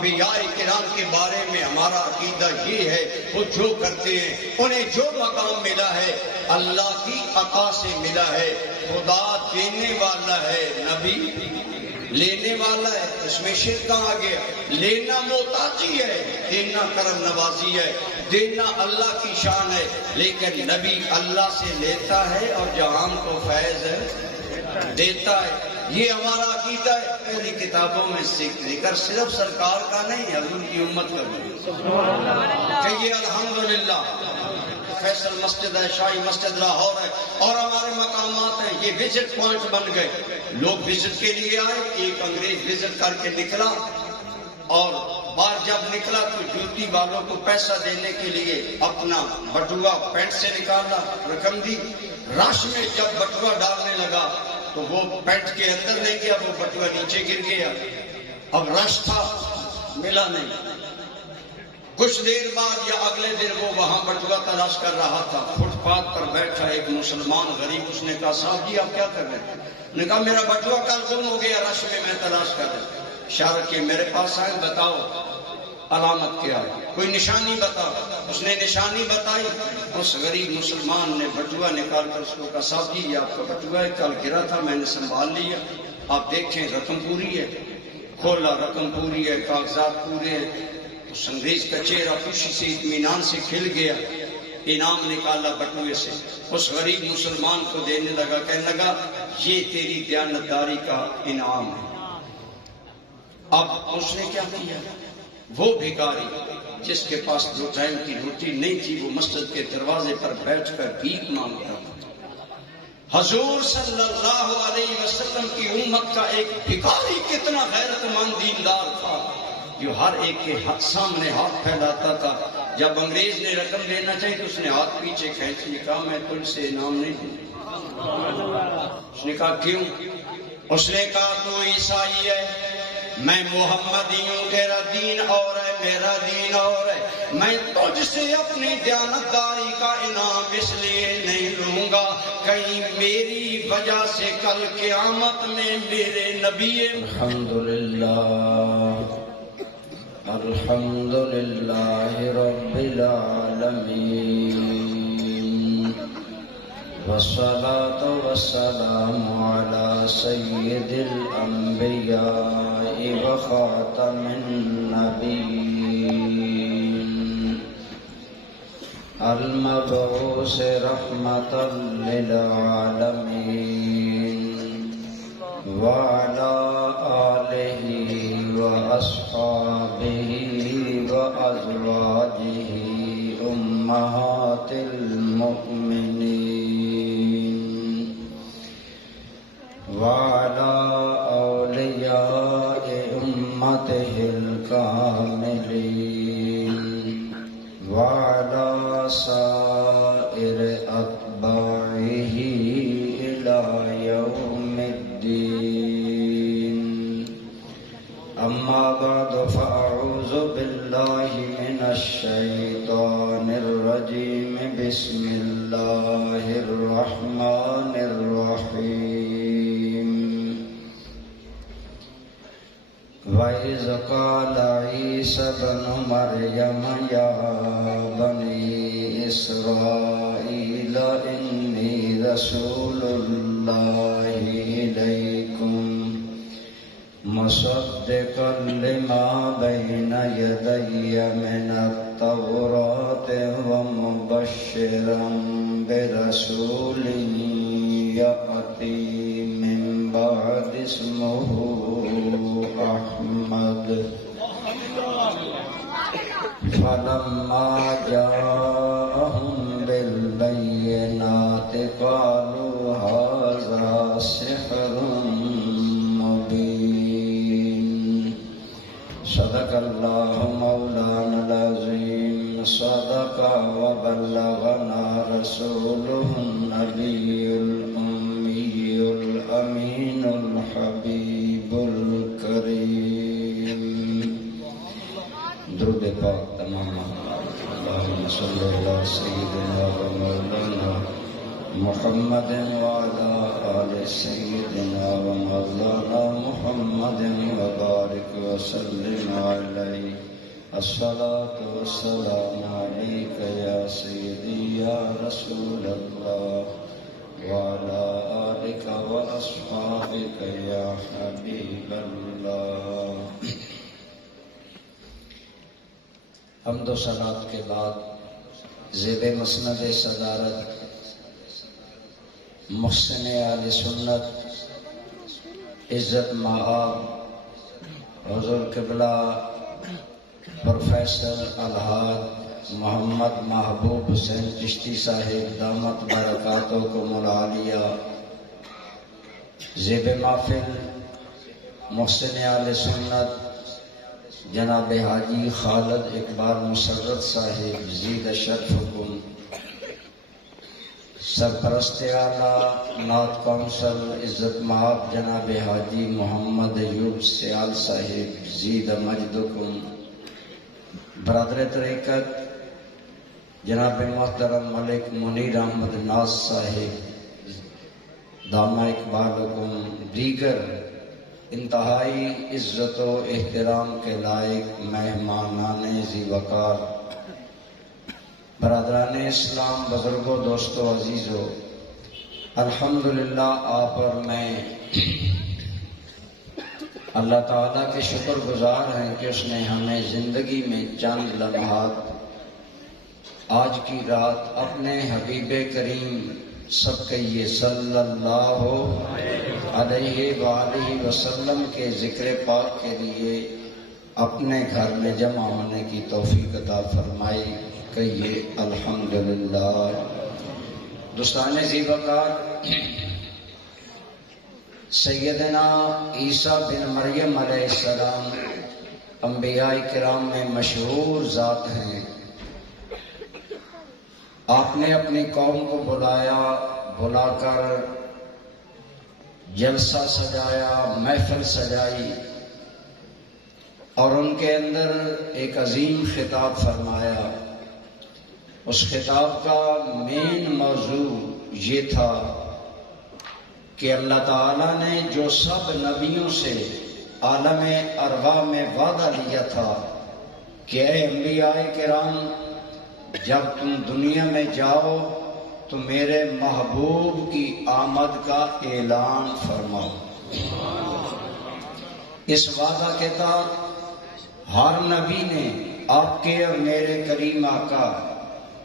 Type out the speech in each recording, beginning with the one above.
انبیاء کرام کے بارے میں ہمارا عقیدہ یہ ہے، وہ جو کرتے ہیں انہیں جو مقام ملا ہے اللہ کی عطا سے ملا ہے۔ خدا دینے والا ہے، نبی لینے والا ہے، اس میں شرک کہاں گیا؟ لینا محتاجی ہے، دینا کرم نوازی ہے، دینا اللہ کی شان ہے، لیکن نبی اللہ سے لیتا ہے اور جہان کو فیض ہے دیتا ہے۔ یہ ہمارا عقیدہ ہے۔ پہلی کتابوں میں ذکر صرف سرکار کا نہیں، حضور کی امت کا بھی کہیے الحمدللہ۔ فیصل مسجد ہے، شاہی مسجد لاہور ہے، اور ہمارے مقامات ہیں، یہ وزٹ پوائنٹ بن گئے۔ لوگ وزٹ کے لیے آئے، ایک انگریز وزٹ کر کے نکلا اور باہر جب نکلا تو ڈیوٹی والوں کو پیسہ دینے کے لیے اپنا بٹوا پینٹ سے نکالا، رقم دی۔ رش میں جب بٹوا ڈالنے لگا تو وہ پینٹ کے اندر نہیں گیا، وہ بٹوا نیچے گر گیا۔ اب رش تھا، ملا نہیں۔ کچھ دیر بعد یا اگلے دن وہ وہاں بٹوا تلاش کر رہا تھا، فٹ پاتھ پر بیٹھا ایک مسلمان غریب، اس نے کہا صاحب جی آپ کیا کر رہے ہیں؟ نے کہا میرا بٹوا کل گم ہو گیا، رش میں تلاش کر رہا ہوں۔ اشارہ کیا میرے پاس آئے، بتاؤ علامت کیا ہے، کوئی نشانی بتاؤ۔ اس نے نشانی بتائی، اس غریب مسلمان نے بٹوا نکال کر اس کو کہا صاحب جی یہ آپ کا بٹوا ہے، کل گرا تھا میں نے سنبھال لیا، آپ دیکھیں رقم پوری ہے۔ کھولا، رقم پوری ہے، کاغذات پورے ہیں۔ اس انگریز کا چہرہ خوشی سے اطمینان سے کھل گیا، انعام نکالا بٹوے سے، اس غریب مسلمان کو دینے لگا، کہنے لگا یہ تیری دیانتداری کا انعام ہے۔ اب اس نے کیا کیا؟ وہ بھکاری جس کے پاس 2 ٹائم کی روٹی نہیں تھی، وہ مسجد کے دروازے پر بیٹھ کر بھیک مانگتا تھا۔ حضور صلی اللہ علیہ وسلم کی امت کا ایک بھکاری کتنا غیرت مند دیندار تھا، جو ہر ایک کے سامنے ہاتھ پھیلاتا تھا۔ جب انگریز نے رقم لینا چاہی تو اس نے ہاتھ پیچھے کھینچ لیا، کہا میں تجھ سے انعام نہیں دوں۔ اس نے کہا کیوں؟ اس نے کہا تو عیسائی ہے، میں محمدی ہوں، تیرا دین اور ہے، میرا دین اور ہے، میں تجھ سے اپنی دیانتداری کا انعام اس لیے نہیں لوں گا کہیں میری وجہ سے کل قیامت میں میرے نبی الحمد للہ رب العالمین، والصلاة والسلام علی سید الانبیاء وخاتم النبیین، المبعوث رحمة للعالمین، وعلى آلہ وأصحابہ وأزواجہ أمہات المؤمنین، وعلى أولیاء أمتہ الکاملین، وعلى سائر أتباعہ إلى يوم الدین۔ اما بعد فاعوذ باللہ من الشیطان الرجیم، بسم اللہ الرحمن الرحیم۔ وَإِذْ قَالَ عِيسَى ابْنُ مَرْيَمَ يَا بَنِي إِسْرَائِيلَ إِنِّي رَسُولُ اللَّهِ إِلَيْكُمْ مصدقا لما بين يدي من التوراة ومبشرا برسول يأتي من بعد اسمه أحمد، فلما جاءهم بالبينات قالوا هذا سحر مبين۔ صدق اللہ مولانا العظیم، صدق وبلغنا رسوله النبی الأمی الأمین الحبیب الکریم۔ درود پاک تمام اللہم صلی علی سیدنا و مولانا محمد وعلى آل سيدنا ومولانا محمد وبارك وسلم عليه الصلاة والسلام عليك يا سيدي يا رسول الله وعلى آلك وأصحابك يا حبيب الله. حمد و صلات کے بعد زیب مسند صدارت محسن اہل سنت عزت مآب حضور قبلہ پروفیسر الحاج محمد محبوب حسین چشتی صاحب دامت برکاتکم العالیہ، زیب محفل محسن اہل سنت جناب حاجی خالد اقبال مسرت صاحب زید شرفکم، سرپرست اعلیٰ نعت کونسل عزت مآب جناب حاجی محمد ایوب سیال صاحب زید مجدکم، برادر طریقت جناب محترم ملک منیر احمد ناز صاحب دامہ اقبالکم، دیگر انتہائی عزت و احترام کے لائق مہمانان ذی وقار، برادران اسلام، بزرگوں، دوستوں، عزیزوں، الحمدللہ آپ اور میں اللہ تعالیٰ کے شکر گزار ہیں کہ اس نے ہمیں زندگی میں چند لمحات آج کی رات اپنے حبیب کریم سب کہیے صلی اللہ علیہ وآلہ وسلم کے ذکر پاک کے لیے اپنے گھر میں جمع ہونے کی توفیق عطا فرمائی، کہیے الحمدللہ۔ دوستان ذی وقار، سیدنا عیسیٰ بن مریم علیہ السلام انبیاء کرام میں مشہور ذات ہیں۔ آپ نے اپنی قوم کو بلا کر جلسہ سجایا، محفل سجائی اور ان کے اندر ایک عظیم خطاب فرمایا۔ اس خطاب کا مین موضوع یہ تھا کہ اللہ تعالیٰ نے جو سب نبیوں سے عالم ارواح میں وعدہ لیا تھا کہ اے انبیاء کرام، جب تم دنیا میں جاؤ تو میرے محبوب کی آمد کا اعلان فرماؤ۔ اس وعدہ کے تحت ہر نبی نے آپ کے اور میرے کریم آقا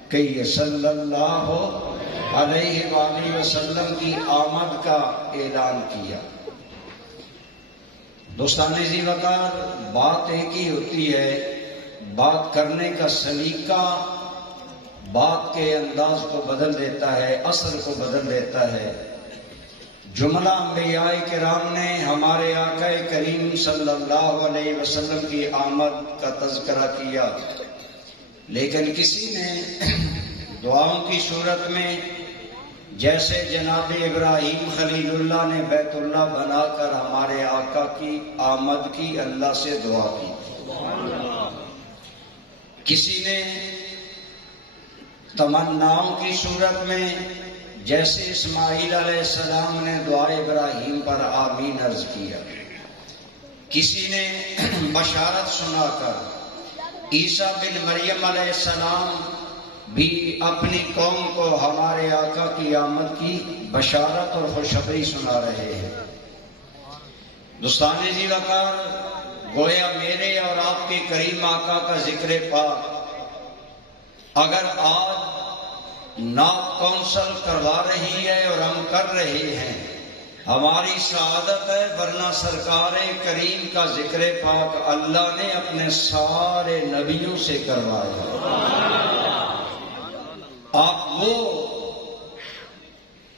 کہیے صلی اللہ علیہ وآلہ وسلم کی آمد کا اعلان کیا۔ دوستان ذی وقار، بات ایک ہی ہوتی ہے، بات کرنے کا سلیقہ بات کے انداز کو بدل دیتا ہے، اثر کو بدل دیتا ہے۔ جملہ انبیاء کرام نے ہمارے آقا کریم صلی اللہ علیہ وسلم کی آمد کا تذکرہ کیا، لیکن کسی نے دعاؤں کی صورت میں جیسے جناب ابراہیم خلیل اللہ نے بیت اللہ بنا کر ہمارے آقا کی آمد کی اللہ سے دعا کی، کسی نے تمناؤں کی صورت میں جیسے اسماعیل علیہ السلام نے دعا ابراہیم پر آمین عرض کیا، کسی نے بشارت سنا کر عیسیٰ بن مریم علیہ السلام بھی اپنی قوم کو ہمارے آقا کی آمد کی بشارت اور خوشخبری سنا رہے ہیں۔ دوستان ذی وقار، گویا میرے اور آپ کے کریم آقا کا ذکر پاک اگر آج نعت کونسل کروا رہی ہے اور ہم کر رہے ہیں، ہماری سعادت ہے، ورنہ سرکار کریم کا ذکر پاک اللہ نے اپنے سارے نبیوں سے کروایا۔ آپ وہ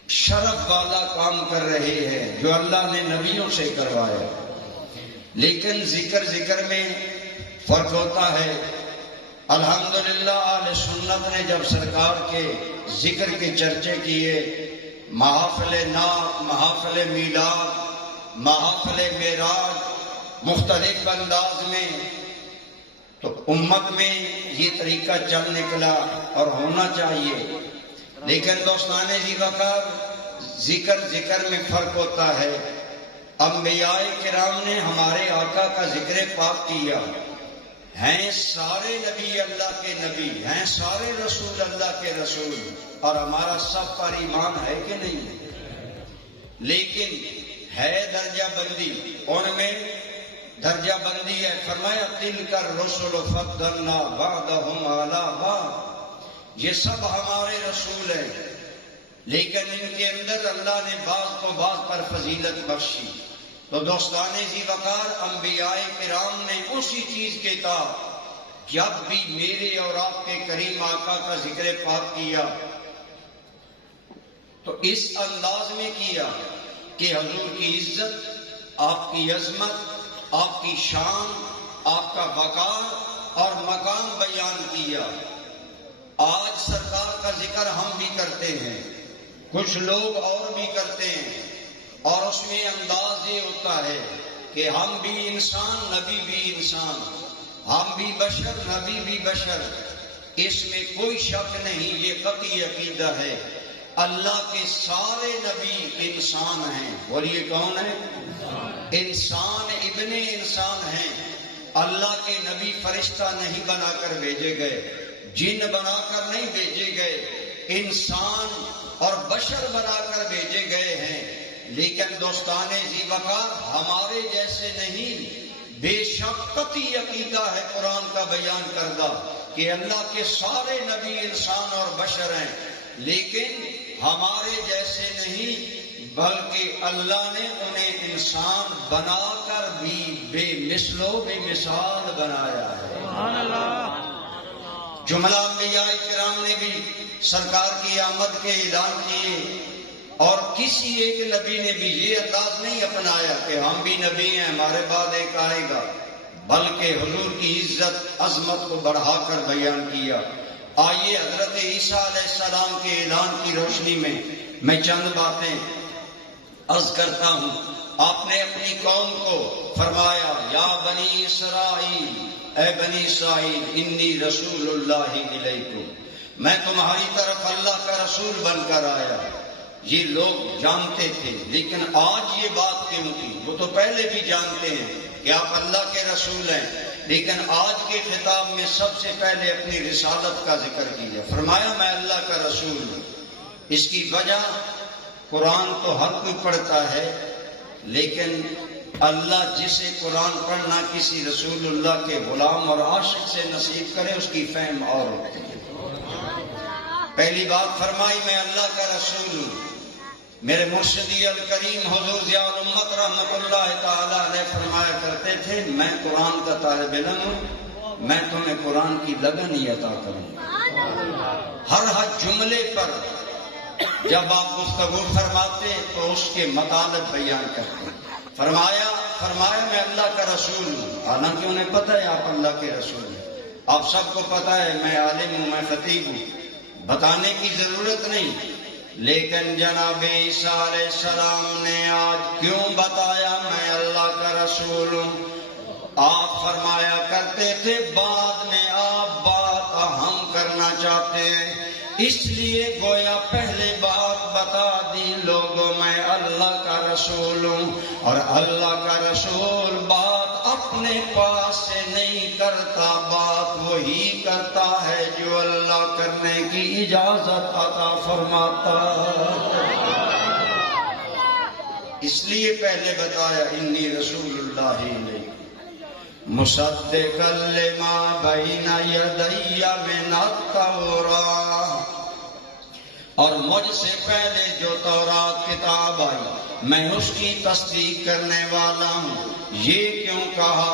شرف والا کام کر رہے ہیں جو اللہ نے نبیوں سے کروایا، لیکن ذکر میں فرق ہوتا ہے۔ الحمدللہ اہل سنت نے جب سرکار کے ذکر کے چرچے کیے، محافل نعت، محافل میلاد، محافل معراج، مختلف انداز میں، تو امت میں یہ طریقہ چل نکلا اور ہونا چاہیے۔ لیکن دوستان ذی وقار، ذکر میں فرق ہوتا ہے۔ انبیاء کرام نے ہمارے آقا کا ذکر پاک کیا، ہیں سارے نبی اللہ کے نبی، ہیں سارے رسول اللہ کے رسول، اور ہمارا سب پر ایمان ہے کہ نہیں؟ لیکن ہے درجہ بندی، ان میں درجہ بندی ہے۔ فرمایا تلک الرسل فضلنا بعضهم علی بعض، یہ سب ہمارے رسول ہیں، لیکن ان کے اندر اللہ نے بعض کو بعض پر فضیلت بخشی۔ تو دوستان ذی وقار، انبیاء کرام نے اسی چیز کے تحت جب بھی میرے اور آپ کے کریم آقا کا ذکر پاک کیا تو اس انداز میں کیا کہ حضور کی عزت، آپ کی عظمت، آپ کی شان، آپ کا وقار اور مقام بیان کیا۔ آج سرکار کا ذکر ہم بھی کرتے ہیں، کچھ لوگ اور بھی کرتے ہیں، اور اس میں انداز یہ ہوتا ہے کہ ہم بھی انسان، نبی بھی انسان، ہم بھی بشر، نبی بھی بشر۔ اس میں کوئی شک نہیں، یہ قطعی عقیدہ ہے۔ اللہ کے سارے نبی انسان ہیں، اور یہ کون ہے؟ انسان ابن انسان ہیں۔ اللہ کے نبی فرشتہ نہیں بنا کر بھیجے گئے، جن بنا کر نہیں بھیجے گئے، انسان اور بشر بنا کر بھیجے گئے ہیں۔ لیکن دوستان ذی وقار، ہمارے جیسے نہیں، بے شک قطعی عقیدہ ہے قرآن کا بیان کردہ کہ اللہ کے سارے نبی انسان اور بشر ہیں، لیکن ہمارے جیسے نہیں، بلکہ اللہ نے انہیں انسان بنا کر بھی بے مثل و بے مثال بنایا ہے۔ سبحان اللہ۔ جملہ انبیاء کرام نے بھی سرکار کی آمد کے اعلان کیے، اور کسی ایک نبی نے بھی یہ انداز نہیں اپنایا کہ ہم بھی نبی ہیں، ہمارے بعد ایک آئے گا، بلکہ حضور کی عزت عظمت کو بڑھا کر بیان کیا۔ آئیے حضرت عیسیٰ علیہ السلام کے اعلان کی روشنی میں چند باتیں عرض کرتا ہوں۔ آپ نے اپنی قوم کو فرمایا، یا بنی اسرائیل، اے بنی اسرائیل، انی رسول اللہ الیکم، میں تمہاری طرف اللہ کا رسول بن کر آیا۔ یہ لوگ جانتے تھے، لیکن آج یہ بات کیوں کی؟ وہ تو پہلے بھی جانتے ہیں کہ آپ اللہ کے رسول ہیں، لیکن آج کے خطاب میں سب سے پہلے اپنی رسالت کا ذکر کیا۔ فرمایا میں اللہ کا رسول ہوں۔ اس کی وجہ، قرآن تو ہر کوئی پڑھتا ہے، لیکن اللہ جسے قرآن پڑھنا کسی رسول اللہ کے غلام اور عاشق سے نصیب کرے، اس کی فہم اور ہوتی ہے۔ پہلی بات فرمائی میں اللہ کا رسول ہوں۔ میرے مرشدی الکریم حضور ضیاء الامت رحمت اللہ تعالی علیہ فرمایا کرتے تھے، میں قرآن کا طالب علم ہوں، میں تمہیں قرآن کی لگن ہی عطا کروں۔ ہر جملے پر جب آپ گفتگو فرماتے تو اس کے مطالب بیان کرتے۔ فرمایا میں اللہ کا رسول ہوں، حالانکہ انہیں پتہ ہے آپ اللہ کے رسول ہیں۔ آپ سب کو پتہ ہے میں عالم ہوں، میں خطیب ہوں، بتانے کی ضرورت نہیں، لیکن جناب عیسیٰ علیہ السلام نے آج کیوں بتایا میں اللہ کا رسول ہوں؟ آپ فرمایا کرتے تھے بعد میں آپ بات اہم کرنا چاہتے ہیں، اس لیے گویا پہلے بات بتا دی لوگوں میں اللہ کا رسول ہوں، اور اللہ کا رسول بات اپنے پاس سے نہیں کرتا، بات وہی کرتا ہے جو اللہ کرنے کی اجازت عطا فرماتا ہے۔ اس لیے پہلے بتایا انی رسول اللہ علیہ مصدقا لما بین یدی من التوراۃ، اور مجھ سے پہلے جو تورات کتاب آئی میں اس کی تصدیق کرنے والا ہوں۔ یہ کیوں کہا؟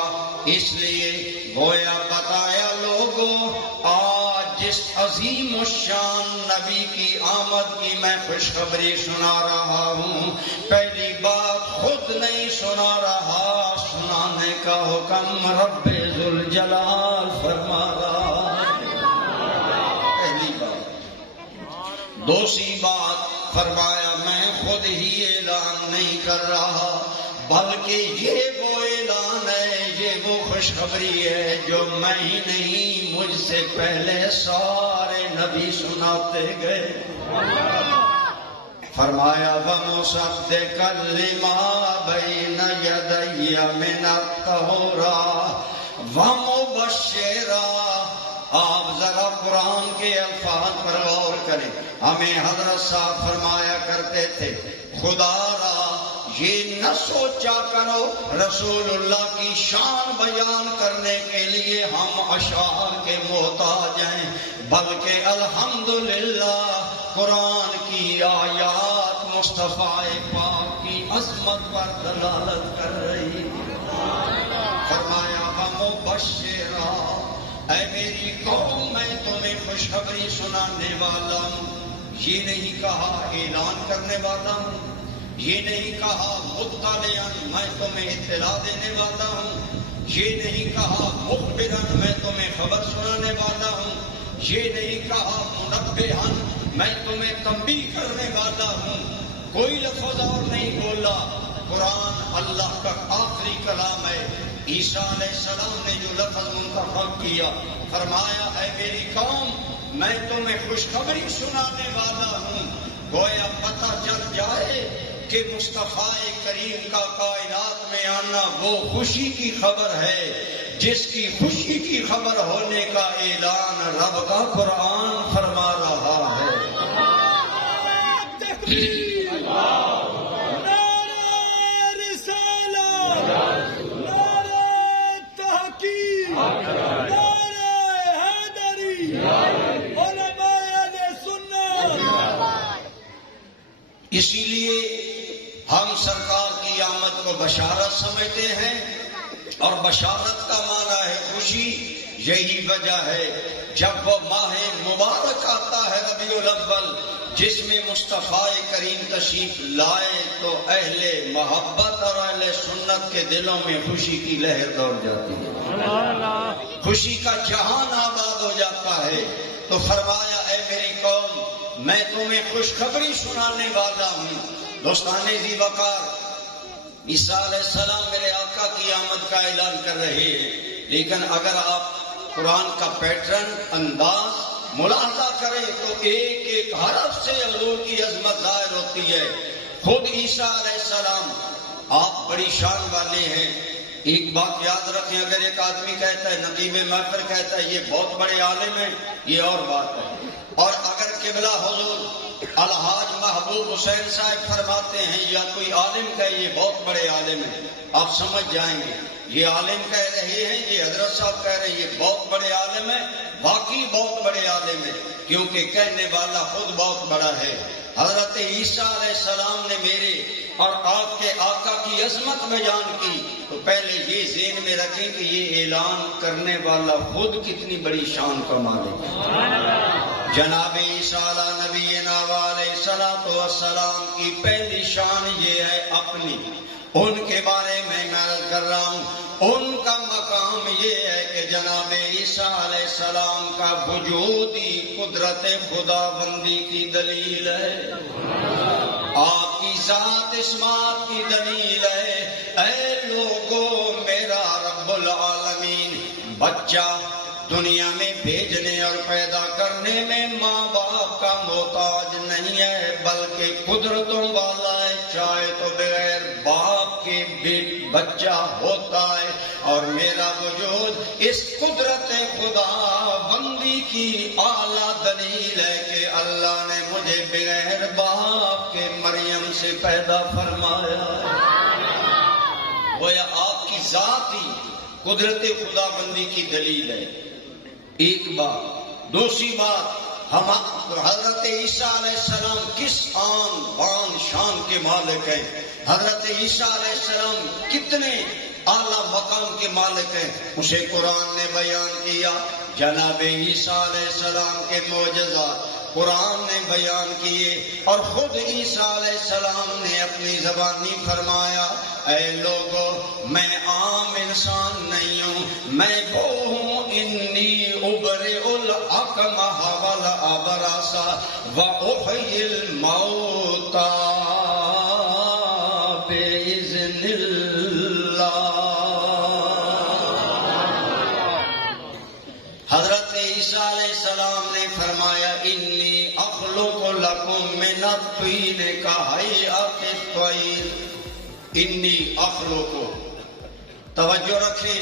اس لیے گویا بتایا لوگوں، آج جس عظیم الشان نبی کی آمد کی میں خوشخبری سنا رہا ہوں، پہلی بات خود نہیں سنا رہا، سنانے کا حکم رب ذوالجلال فرما رہا ہے۔ پہلی بات۔ دوسری بات فرمایا میں خود ہی اعلان نہیں کر رہا، بلکہ یہ وہ اعلان ہے، یہ وہ خوشخبری ہے جو میں ہی نہیں، مجھ سے پہلے سارے نبی سناتے گئے۔ فرمایا وَمُصَدِّقًا لِمَا بَيْنَ يَدَيَّ مِنَ التَّوْرَاةِ وَمُبَشِّرًا مبشرا. آپ ذرا قرآن کے الفاظ پر غور کریں. ہمیں حضرت صاحب فرمایا کرتے تھے خدا را یہ نہ سوچا کرو رسول اللہ کی شان بیان کرنے کے لیے ہم اشعار کے محتاج ہیں، بلکہ الحمدللہ قرآن کی آیات مصطفیٰ پاک کی عظمت پر دلالت کر رہی. فرمایا مبشرا، اے میری قوم میں تمہیں خوشخبری سنانے والا ہوں. یہ نہیں کہا اعلان کرنے والا ہوں، یہ نہیں کہا مطلعاً میں تمہیں اطلاع دینے والا ہوں، یہ نہیں کہا مخبراً میں تمہیں خبر سنانے والا ہوں، یہ نہیں کہا منبہاً میں تمہیں تنبیہ کرنے والا ہوں. کوئی لفظ اور نہیں بولا. قرآن اللہ کا آخری کلام ہے. عیسیٰ علیہ السلام نے جو لفظ منتخب کیا، فرمایا اے میری قوم میں تمہیں خوشخبری سنانے والا ہوں. گویا پتہ چل جائے کہ مصطفیٰ کریم کا کائنات میں آنا وہ خوشی کی خبر ہے جس کی خوشی کی خبر ہونے کا اعلان رب کا قرآن فرما رہا ہے. اسی لیے ہم سرکار کی آمد کو بشارت سمجھتے ہیں، اور بشارت کا معنی ہے خوشی. یہی وجہ ہے جب وہ ماہ مبارک آتا ہے ربیع الاول، جس میں مصطفیٰ کریم تشریف لائے، تو اہل محبت اور اہل سنت کے دلوں میں خوشی کی لہر دوڑ جاتی ہے، خوشی کا جہان آباد ہو جاتا ہے. تو فرمایا اے میری قوم میں تمہیں خوشخبری سنانے والا ہوں. دوستان ذی وقار، عیسیٰ علیہ السلام میرے آقا کی آمد کا اعلان کر رہے ہیں، لیکن اگر آپ قرآن کا پیٹرن انداز ملاحظہ کریں تو ایک ایک حرف سے حضور کی عظمت ظاہر ہوتی ہے. خود عیسیٰ علیہ السلام آپ بڑی شان والے ہیں. ایک بات یاد رکھیں، اگر ایک آدمی کہتا ہے، نقیب محفل کہتا ہے یہ بہت بڑے عالم ہیں، یہ اور بات ہے. اور اگر قبلہ حضور الحاج محبوب حسین صاحب فرماتے ہیں یا کوئی عالم کہے یہ بہت بڑے عالم ہیں، آپ سمجھ جائیں گے یہ عالم کہہ رہے ہیں، یہ حضرت صاحب کہہ رہے ہیں یہ بہت بڑے عالم ہیں. واقعی بہت بڑے عالم ہیں، کیونکہ کہنے والا خود بہت بڑا ہے. حضرت عیسیٰ علیہ السلام نے میرے اور آپ کے آقا کی عظمت بیان کی، تو پہلے یہ ذہن میں رکھیں کہ یہ اعلان کرنے والا خود کتنی بڑی شان کا مالک ہے. جناب عیسیٰ علیہ نبینا علیہ الصلوۃ والسلام کی پہلی شان یہ ہے اپنی، ان کے بارے میں عرض کر رہا ہوں. ان کا مقام یہ ہے کہ جناب عیسیٰ علیہ السلام کا وجود ہی قدرت خداوندی کی دلیل ہے، آپ کی ذات اسمات کی دلیل ہے. اے لوگو میرا رب العالمین بچہ دنیا میں بھیجنے اور پیدا کرنے میں ماں باپ کا محتاج نہیں ہے، بلکہ قدرتوں والا ہے. چاہے تو بغیر باپ کے بھی بچہ ہوتا ہے، اور میرا وجود اس قدرت خدا بندی کی اعلیٰ دلیل ہے کہ اللہ نے مجھے بغیر باپ کے مریم سے پیدا فرمایا. گویا آپ کی ذات ہی قدرت خدا بندی کی دلیل ہے. ایک بات. دوسری بات، ہم حضرت عیسیٰ علیہ السلام کس آن بان شان کے مالک ہیں، حضرت عیسیٰ علیہ السلام کتنے اعلیٰ مقام کے مالک ہیں، اسے قرآن نے بیان کیا. جناب عیسیٰ علیہ السلام کے معجزات قرآن نے بیان کیے، اور خود عیسیٰ علیہ السلام نے اپنی زبانی فرمایا اے لوگو میں عام انسان نہیں ہوں، میں وہ ہوں انی ابرئ الاکمہ والابرص واحیی الموتى باذن اللہ. حضرت عیسیٰ علیہ السلام نے فرمایا انی اخلق لکم من الطین کہیئۃ الطیر. انی اخلق، توجہ رکھیں،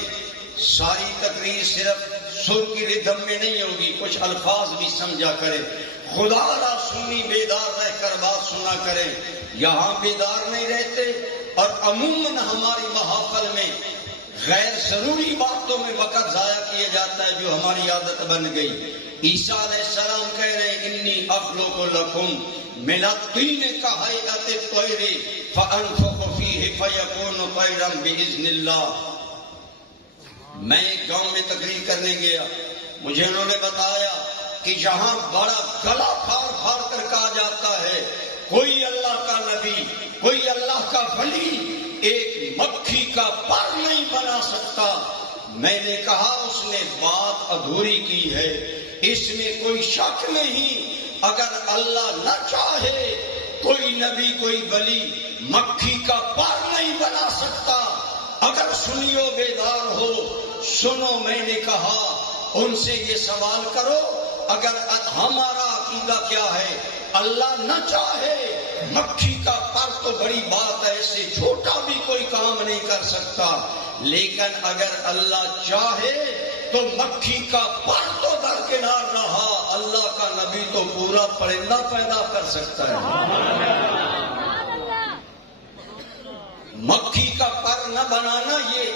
ساری تقریر صرف سر کی ردھم میں نہیں ہوگی، کچھ الفاظ بھی سمجھا کرے. خدا را سنی بیدار رہ کر بات سنا کریں. یہاں بیدار نہیں رہتے اور عموماً ہماری محافل میں غیر ضروری باتوں میں وقت ضائع کیا جاتا ہے جو ہماری عادت بن گئی. عیسیٰ علیہ السلام کہہ رہے ہیں انی اخلق لکم من الطین کہیئۃ الطیر فانفخ فیہ فیکون طیرا باذن اللہ. میں ایک گاؤں میں تقریر کرنے گیا، مجھے انہوں نے بتایا کہ جہاں بڑا گلا پھاڑ پھاڑ کر کہا جاتا ہے کوئی اللہ کا نبی، کوئی اللہ کا ولی ایک مکھی کا پر نہیں بنا سکتا، میں نے کہا اس نے بات ادھوری کی ہے. اس میں کوئی شک نہیں، اگر اللہ نہ چاہے کوئی نبی کوئی ولی مکھی کا پر نہیں بنا سکتا. اگر سنیو بیدار ہو سنو، میں نے کہا ان سے یہ سوال کرو اگر ہمارا عقیدہ کیا ہے، اللہ نہ چاہے مکھی کا پر تو بڑی بات ہے، ایسے چھوٹا بھی کوئی کام نہیں کر سکتا، لیکن اگر اللہ چاہے تو مکھی کا پر تو درکنار رہا، اللہ کا نبی تو پورا پرندہ پیدا کر سکتا ہے. مکھی کا پر نہ بنانا یہ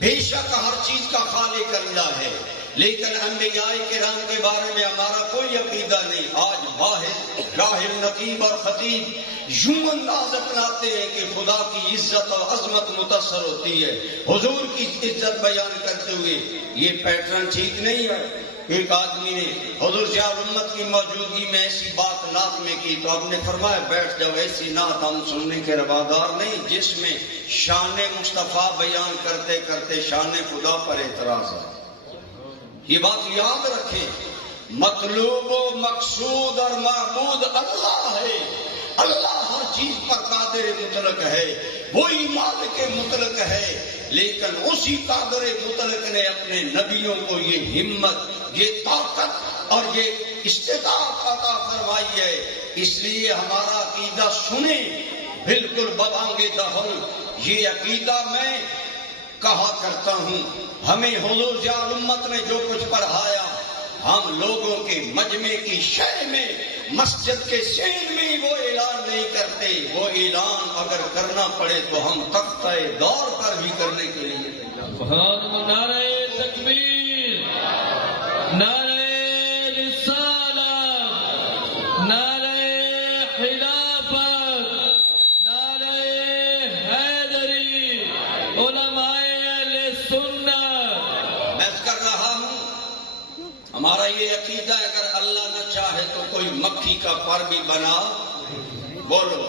بے شک ہر چیز کا خالق اللہ ہے، لیکن انبیاء کرام کے بارے میں ہمارا کوئی عقیدہ نہیں. آج باہر جاہل نقیب اور خطیب یوں انداز اپناتے ہیں کہ خدا کی عزت اور عظمت متصر ہوتی ہے حضور کی عزت بیان کرتے ہوئے. یہ پیٹرن ٹھیک نہیں ہے. ایک آدمی نے حضور شاہ امت کی موجودگی میں ایسی بات نعت میں کی تو آپ نے فرمایا بیٹھ جاؤ، ایسی نعت ہم سننے کے روادار نہیں جس میں شان مصطفیٰ بیان کرتے کرتے شان خدا پر اعتراض ہے. یہ بات یاد رکھیں، مطلوب و مقصود اور معبود اللہ ہے. اللہ ہر چیز پر قادر مطلق ہے، وہی مالک مطلق ہے، لیکن اسی قادر مطلق نے اپنے نبیوں کو یہ ہمت، یہ طاقت اور یہ استطاعت عطا فرمائی ہے. اس لیے ہمارا عقیدہ سنیں بالکل ببانگ دہل. یہ عقیدہ میں کہا کرتا ہوں، ہمیں حضور جان امت نے جو کچھ پڑھایا ہم لوگوں کے مجمع کی شے میں مسجد کے سین میں وہ اعلان نہیں کرتے. وہ اعلان اگر کرنا پڑے تو ہم تختہ دور پر بھی کرنے کے لیے نعرہ تکبیر، نعرہ رسالت، نعرہ خلافت، نعرہ حیدری، علماء اہل سنت. میں کر رہا ہوں ہمارا یہ عقیدہ ہے اگر اللہ نہ چاہے تو کوئی مکھی کا پر بھی بنا، بولو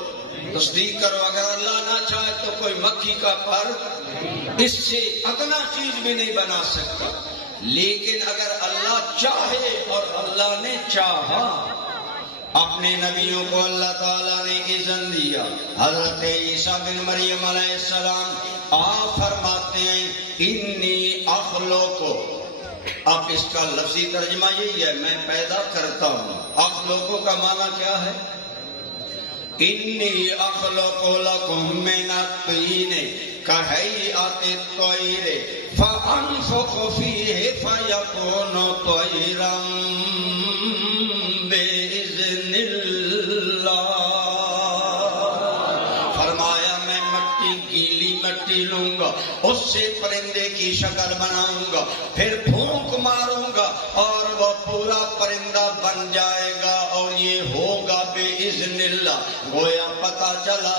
تصدیق کرو، اگر اللہ نہ چاہے تو کوئی مکھی کا پر اس سے ادنا چیز بھی نہیں بنا سکتا. لیکن اگر اللہ چاہے اور اللہ نے چاہا، اپنے نبیوں کو اللہ تعالیٰ نے اذن دیا. حضرت عیسیٰ بن مریم علیہ السلام آپ فرماتے ہیں انی اخلق، اب اس کا لفظی ترجمہ یہی ہے میں پیدا کرتا ہوں. اخلق کا معنی کیا ہے؟ انی اخلق لکم من الطین کہیئۃ الطیر فانفخ فیہ فیکون طیرا باذن اللہ. فرمایا میں مٹی، گیلی مٹی لوں گا، اس سے پرندے کی شکل بناؤں گا، پھر پھونک ماروں گا اور وہ پورا پرندہ بن جائے گا، اور یہ ہوگا باذن اللہ. گویا پتہ چلا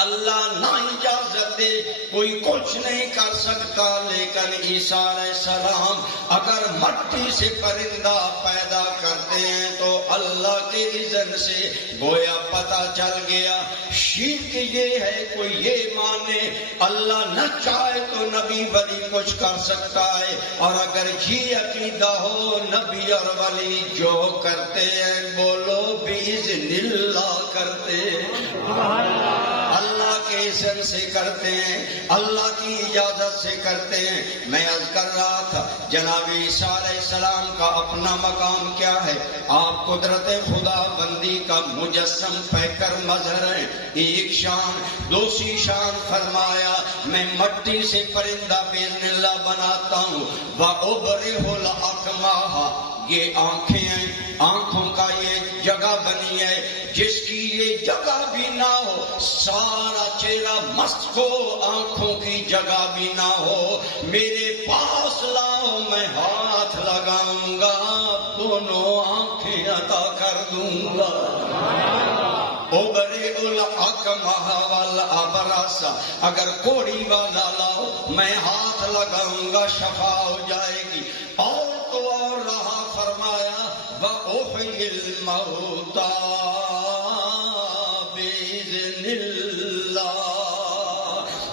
اللہ نہ اجازت دے کوئی کچھ نہیں کر سکتا، لیکن عیسیٰ علیہ السلام اگر مٹی سے پرندہ پیدا کرتے ہیں تو اللہ کے اذن سے. گویا پتہ چل گیا شرک یہ ہے کوئی یہ مانے اللہ نہ چاہے تو نبی ولی کچھ کر سکتا ہے، اور اگر یہ عقیدہ ہو نبی اور ولی جو کرتے ہیں بولو باذن اللہ کرتے ہیں. اللہ کے کے اذن سے کرتے ہیں، اللہ کی اجازت سے کرتے ہیں۔ میں عرض کر رہا تھا جناب عیسیٰ علیہ السلام کا اپنا مقام کیا ہے؟ آپ قدرت خدا بندی کا مجسم پیکر مظہر ہیں۔ ایک شان، دوسری شان فرمایا میں مٹی سے پرندہ باذن اللہ بناتا ہوں، وَأُبْرِئُ الْأَكْمَحَ، یہ آنکھیں ہیں، آنکھوں کا یہ جگہ بنی ہے جس کی یہ جگہ بھی نہ ہو، سارا چہرہ مست ہو، آنکھوں کی جگہ بھی نہ ہو، میرے پاس لاؤ میں ہاتھ لگاؤں گا، دونوں آنکھیں عطا کر دوں گا۔ اوبرے الاکمہ والابرص، اگر کوڑی والا لاؤ میں ہاتھ لگاؤں گا، شفا ہو جائے گی۔ اور تو اور رہا فرمایا وَأُحْيِي الْمَوْتَى بِإِذْنِ اللَّهِ،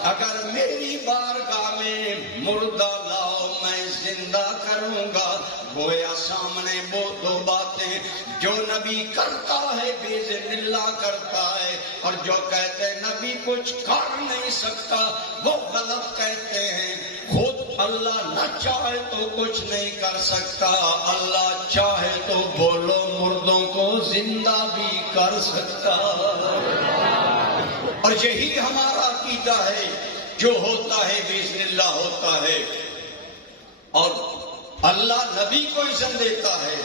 اگر میری بارگاہ میں مردہ لاؤ میں زندہ کروں گا۔ گویا سامنے وہ دو باتیں، جو نبی کرتا ہے باذن اللہ کرتا ہے، اور جو کہتے ہیں نبی کچھ کر نہیں سکتا وہ غلط کہتے ہیں۔ خود اللہ نہ چاہے تو کچھ نہیں کر سکتا، اللہ چاہے تو بولو مردوں کو زندہ بھی کر سکتا۔ اور یہی ہمارا عقیدہ ہے، جو ہوتا ہے باذن اللہ ہوتا ہے۔ اور اللہ نبی کو اذن دیتا ہے،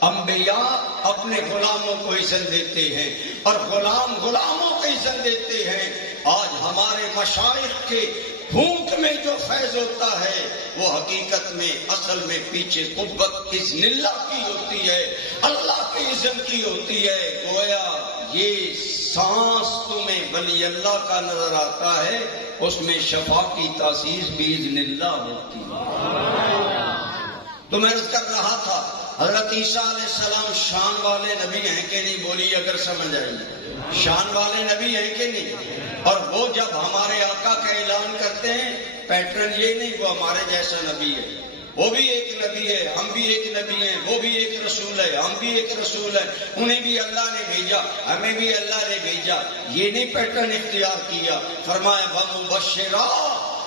انبیاء اپنے غلاموں کو اذن دیتے ہیں، اور غلام غلاموں کو اذن دیتے ہیں۔ آج ہمارے مشائخ کے پھونک میں جو فیض ہوتا ہے وہ حقیقت میں اصل میں پیچھے قوت اذن اللہ کی ہوتی ہے، اللہ کے اذن کی ہوتی ہے۔ گویا یہ سانس تمہیں ولی اللہ کا نظر آتا ہے، اس میں شفا کی تاسیس باذن اللہ ہوتی ہے۔ تو میں عرض کر رہا تھا حضرت عیسیٰ علیہ السلام شان والے نبی ہیں کہ نہیں؟ بولی اگر سمجھ آئی، شان والے نبی ہیں کہ نہیں؟ اور وہ جب ہمارے آقا کا اعلان کرتے ہیں پیٹرن یہ نہیں وہ ہمارے جیسا نبی ہے، وہ بھی ایک نبی ہے، ہم بھی ایک نبی ہیں، وہ بھی ایک رسول ہے، ہم بھی ایک رسول ہیں، انہیں بھی اللہ نے بھیجا، ہمیں بھی اللہ نے بھیجا، یہ نہیں پیٹرن اختیار کیا۔ فرمایا وَمُبَشِّرًا،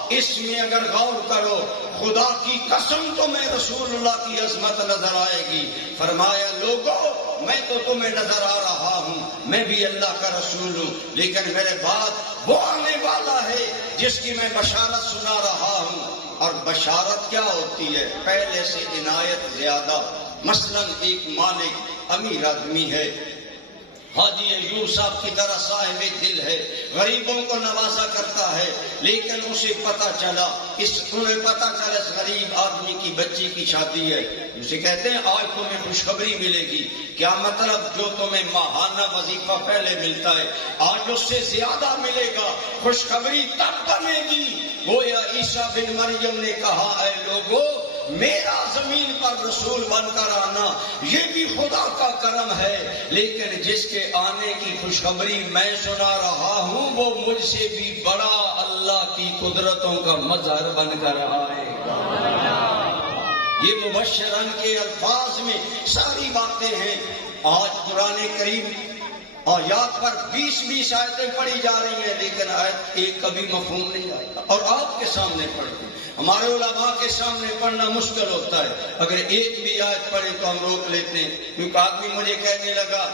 اس میں اگر غور کرو خدا کی قسم تمہیں رسول اللہ کی عظمت نظر آئے گی۔ فرمایا لوگوں میں تو تمہیں نظر آ رہا ہوں، میں بھی اللہ کا رسول ہوں، لیکن میرے بعد وہ آنے والا ہے جس کی میں بشارت سنا رہا ہوں۔ اور بشارت کیا ہوتی ہے؟ پہلے سے عنایت زیادہ۔ مثلا ایک مالک امیر آدمی ہے، حاجی ایوب صاحب کی طرح صاحب دل ہے، غریبوں کو نوازا کرتا ہے، لیکن اسے پتا چلا اس غریب آدمی کی بچی کی شادی ہے، اسے کہتے ہیں آج تمہیں خوشخبری ملے گی۔ کیا مطلب؟ جو تمہیں ماہانہ وظیفہ پہلے ملتا ہے آج اس سے زیادہ ملے گا، خوشخبری تب بنے گی۔ گویا عیسیٰ بن مریم نے کہا اے لوگوں میرا زمین پر رسول بن کر آنا یہ بھی خدا کا کرم ہے، لیکن جس کے آنے کی خوشخبری میں سنا رہا ہوں وہ مجھ سے بھی بڑا اللہ کی قدرتوں کا مظہر بن کر آئے گا۔ یہ مبشرن کے الفاظ میں ساری باتیں ہیں۔ آج قرآن کریم آیات پر 20 آیتیں پڑھی جا رہی ہیں، لیکن آیت ایک کبھی مفہوم نہیں آتا، اور آپ کے سامنے پڑھتے ہیں۔ ہمارے علماء کے سامنے پڑھنا مشکل ہوتا ہے، اگر ایک بھی آیت پڑھے تو ہم روک لیتے ہیں، کیونکہ آدمی مجھے کہنے لگا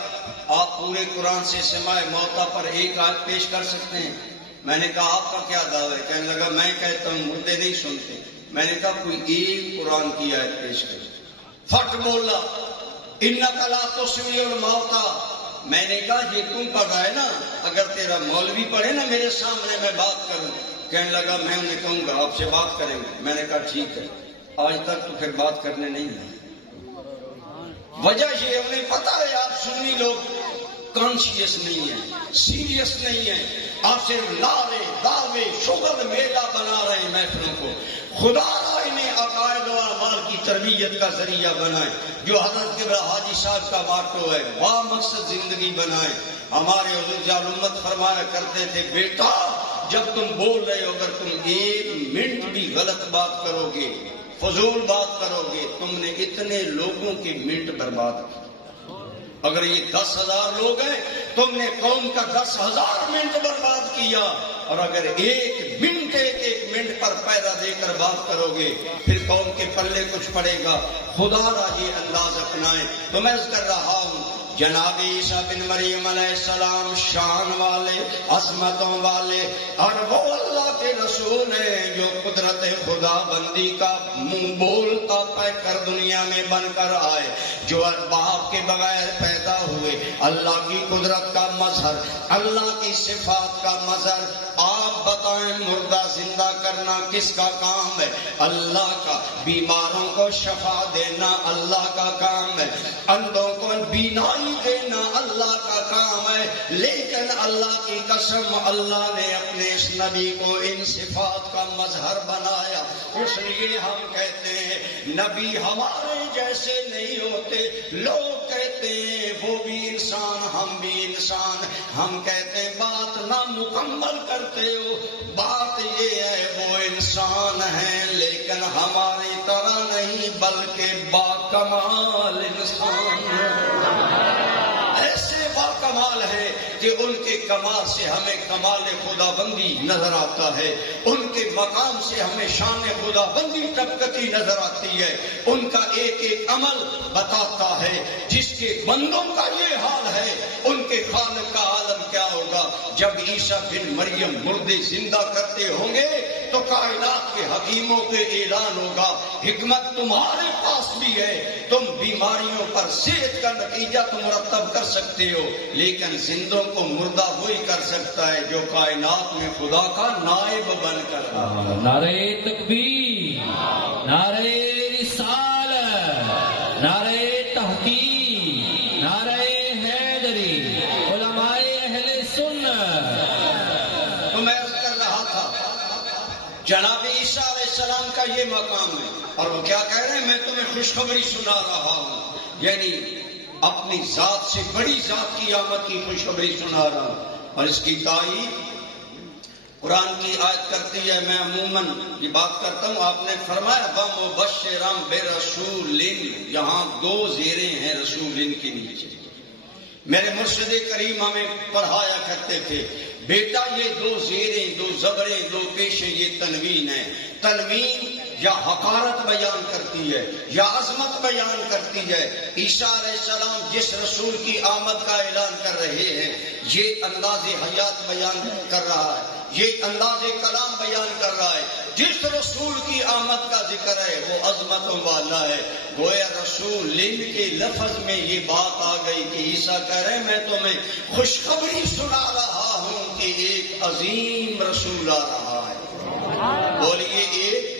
آپ پورے قرآن سے سماع موتا پر ایک آیت پیش کر سکتے ہیں۔ میں نے کہا آپ کا کیا دعویٰ ہے؟ کہنے لگا میں کہتا ہوں مردے نہیں سنتے۔ میں نے کہا کوئی ایک قرآن کی آیت پیش کر۔ فٹ بولا انک لا تسمع الموتى۔ میں نے کہا یہ تم پڑھ رہا ہے نا، اگر تیرا مولوی پڑھے نا میرے سامنے میں بات کروں۔ کہنے لگا میں انہیں کہوں گا آپ سے بات کریں گے۔ میں نے کہا ٹھیک ہے، آج تک تو پھر بات کرنے نہیں ہے۔ وجہ یہ انہیں پتا ہے آپ سنی لوگ کانشیس نہیں ہیں، سیریس نہیں ہیں، آپ صرف نعرے دعوے شغل میلہ بنا رہے ہیں محفلوں کو۔ خدا انہیں عقائد و اعمال کی تربیت کا ذریعہ بنائے، جو حضرت قبلہ حاجی صاحب کا ماٹو ہے، با مقصد زندگی بنائے۔ ہمارے حضور جان امت فرمایا کرتے تھے بیٹا جب تم بول رہے ہو اگر تم ایک منٹ بھی غلط بات کرو گے، فضول بات کرو گے، تم نے اتنے لوگوں کے منٹ برباد کیا۔ اگر یہ 10,000 لوگ ہیں تم نے قوم کا 10,000 منٹ برباد کیا۔ اور اگر ایک منٹ پر پیرا دے کر بات کرو گے پھر قوم کے پلے کچھ پڑے گا. خدا را یہ انداز اپنائیں. تو میں عرض کر رہا ہوں جناب عیسیٰ بن مریم علیہ السلام شان والے، عظمتوں والے، اور وہ اللہ کے رسول ہیں جو قدرت خدا بندی کا منہ بولتا پہ کر دنیا میں بن کر آئے، جو باپ کے بغیر پیدا ہوئے، اللہ کی قدرت کا مظہر، اللہ کی صفات کا مظہر. آپ بتائیں مردہ زندہ کرنا کس کا کام ہے؟ اللہ کا. بیماروں کو شفا دینا اللہ کا کام ہے، اندھوں کو بینائی دینا اللہ کا کام ہے. لیکن اللہ کی قسم اللہ نے اپنے اس نبی کو ان صفات کا مظہر بنایا. اس لیے ہم کہتے ہیں نبی ہمارے جیسے نہیں ہوتے. لوگ کہتے ہیں وہ بھی انسان ہم بھی انسان. ہم کہتے ہیں بات نامکمل کرتے ہو. بات یہ ہے وہ انسان ہیں لیکن ہماری طرح نہیں بلکہ باکمال انسان ایسے باکمال ہے کہ ان کے کمال سے ہمیں کمال خدا بندی نظر آتا ہے، ان کے مقام سے ہمیں شان خدا بندی ٹپکتی نظر آتی ہے. ان کا ایک ایک عمل بتاتا ہے. جس کے بندوں کا یہ حال ہے ان کے خالق کا عالم کیا ہوگا. جب عیسیٰ بن مریم مردے زندہ کرتے ہوں گے تو کائنات کے حکیموں کے اعلان ہوگا حکمت تمہارے پاس بھی ہے، تم بیماریوں پر صحت کا نتیجہ تو مرتب کر سکتے ہو، لیکن زندوں کو مردہ وہی کر سکتا ہے جو کائنات میں خدا کا نائب بن کر. نعرہ تکبیر، نعرہ رسالت، نعرہ تحقیق، نعرہ حیدری، علماء اہل سنت. تو میں عرض کر رہا تھا جناب عیسیٰ علیہ السلام کا یہ مقام ہے اور وہ کیا کہہ رہے ہیں میں تمہیں خوشخبری سنا رہا ہوں، یعنی اپنی ذات سے بڑی ذات کی آمد کی خوشخبری سنا رہا ہوں. اور اس کی تائید قرآن کی آیت کرتی ہے. میں عموماً یہ بات کرتا ہوں، آپ نے فرمایا وَمُبَشِّرًا بِرَسُولٍ، یہاں دو زیریں ہیں رسول کے نیچے. میرے مرشد کریم ہمیں پڑھایا کرتے تھے بیٹا یہ دو زیریں، دو زبریں، دو پیشیں یہ تنوین ہے. تنوین یا حقارت بیان کرتی ہے یا عظمت بیان کرتی ہے. عیسیٰ علیہ السلام جس رسول کی آمد کا اعلان کر رہے ہیں یہ انداز حیات بیان کر رہا ہے، یہ انداز کلام بیان کر رہا ہے. جس رسول کی آمد کا ذکر ہے وہ عظمتوں والا ہے. گویا رسول کے لفظ میں یہ بات آ گئی کہ عیسیٰ کہہ رہے ہیں میں تمہیں خوشخبری سنا رہا ہوں کہ ایک عظیم رسول آ رہا ہے. بولیے ایک.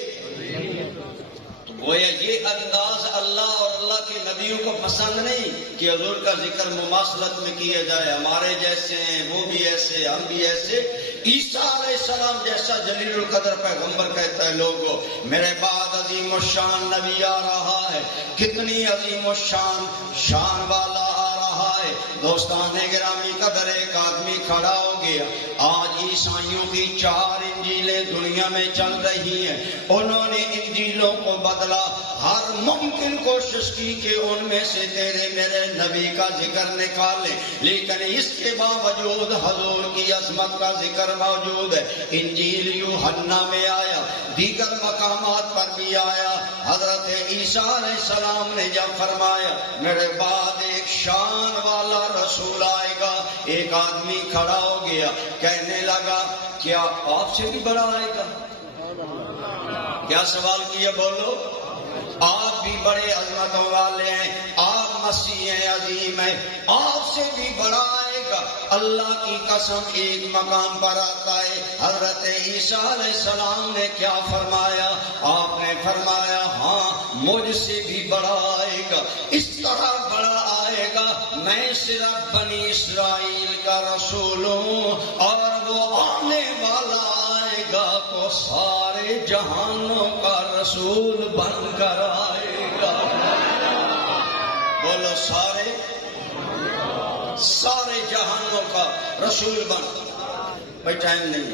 تو گویا یہ انداز اللہ اور اللہ کے نبیوں کو پسند نہیں کہ حضور کا ذکر مماثلت میں کیا جائے، ہمارے جیسے ہیں وہ بھی ایسے ہم بھی ایسے. عیسیٰ علیہ السلام جیسا جلیل القدر پیغمبر کہتا ہے لوگوں میرے بعد عظیم الشان نبی آ رہا ہے. کتنی عظیم الشان شان والا آ رہا ہے. دوستان گرامی قدر ایک آدمی کھڑا ہو گیا. آج عیسائیوں کی 4 انجیلیں دنیا میں چل رہی ہیں. انہوں نے انجیلوں کو بدلا، ہر ممکن کوشش کی کہ ان میں سے تیرے میرے نبی کا ذکر نکالیں، لیکن اس کے باوجود حضور کی عظمت کا ذکر موجود ہے. انجیل یوحنا میں آیا، دیگر مقامات پر بھی آیا. حضرت عیسیٰ علیہ السلام نے جب فرمایا میرے بعد ایک شان والا رسول آئے گا، ایک آدمی کھڑا ہو گیا کہنے لگا کیا آپ سے بھی بڑا آئے گا؟ کیا سوال کیا بولو؟ آپ بھی بڑے عظمتوں والے ہیں، آپ مسیح ہیں، عظیم ہیں، آپ سے بھی بڑا آئے گا. اللہ کی قسم ایک مقام پر آتا ہے حضرت عیسیٰ علیہ السلام نے کیا فرمایا؟ آپ نے فرمایا ہاں مجھ سے بھی بڑا آئے گا. اس طرح بڑا آئے گا میں صرف بنی اسرائیل کا رسول ہوں اور وہ آنے والا آئے گا تو سارے جہانوں کا رسول بن کر آئے گا. بولو سارے جہانوں کا رسول بن. بھائی ٹائم نہیں،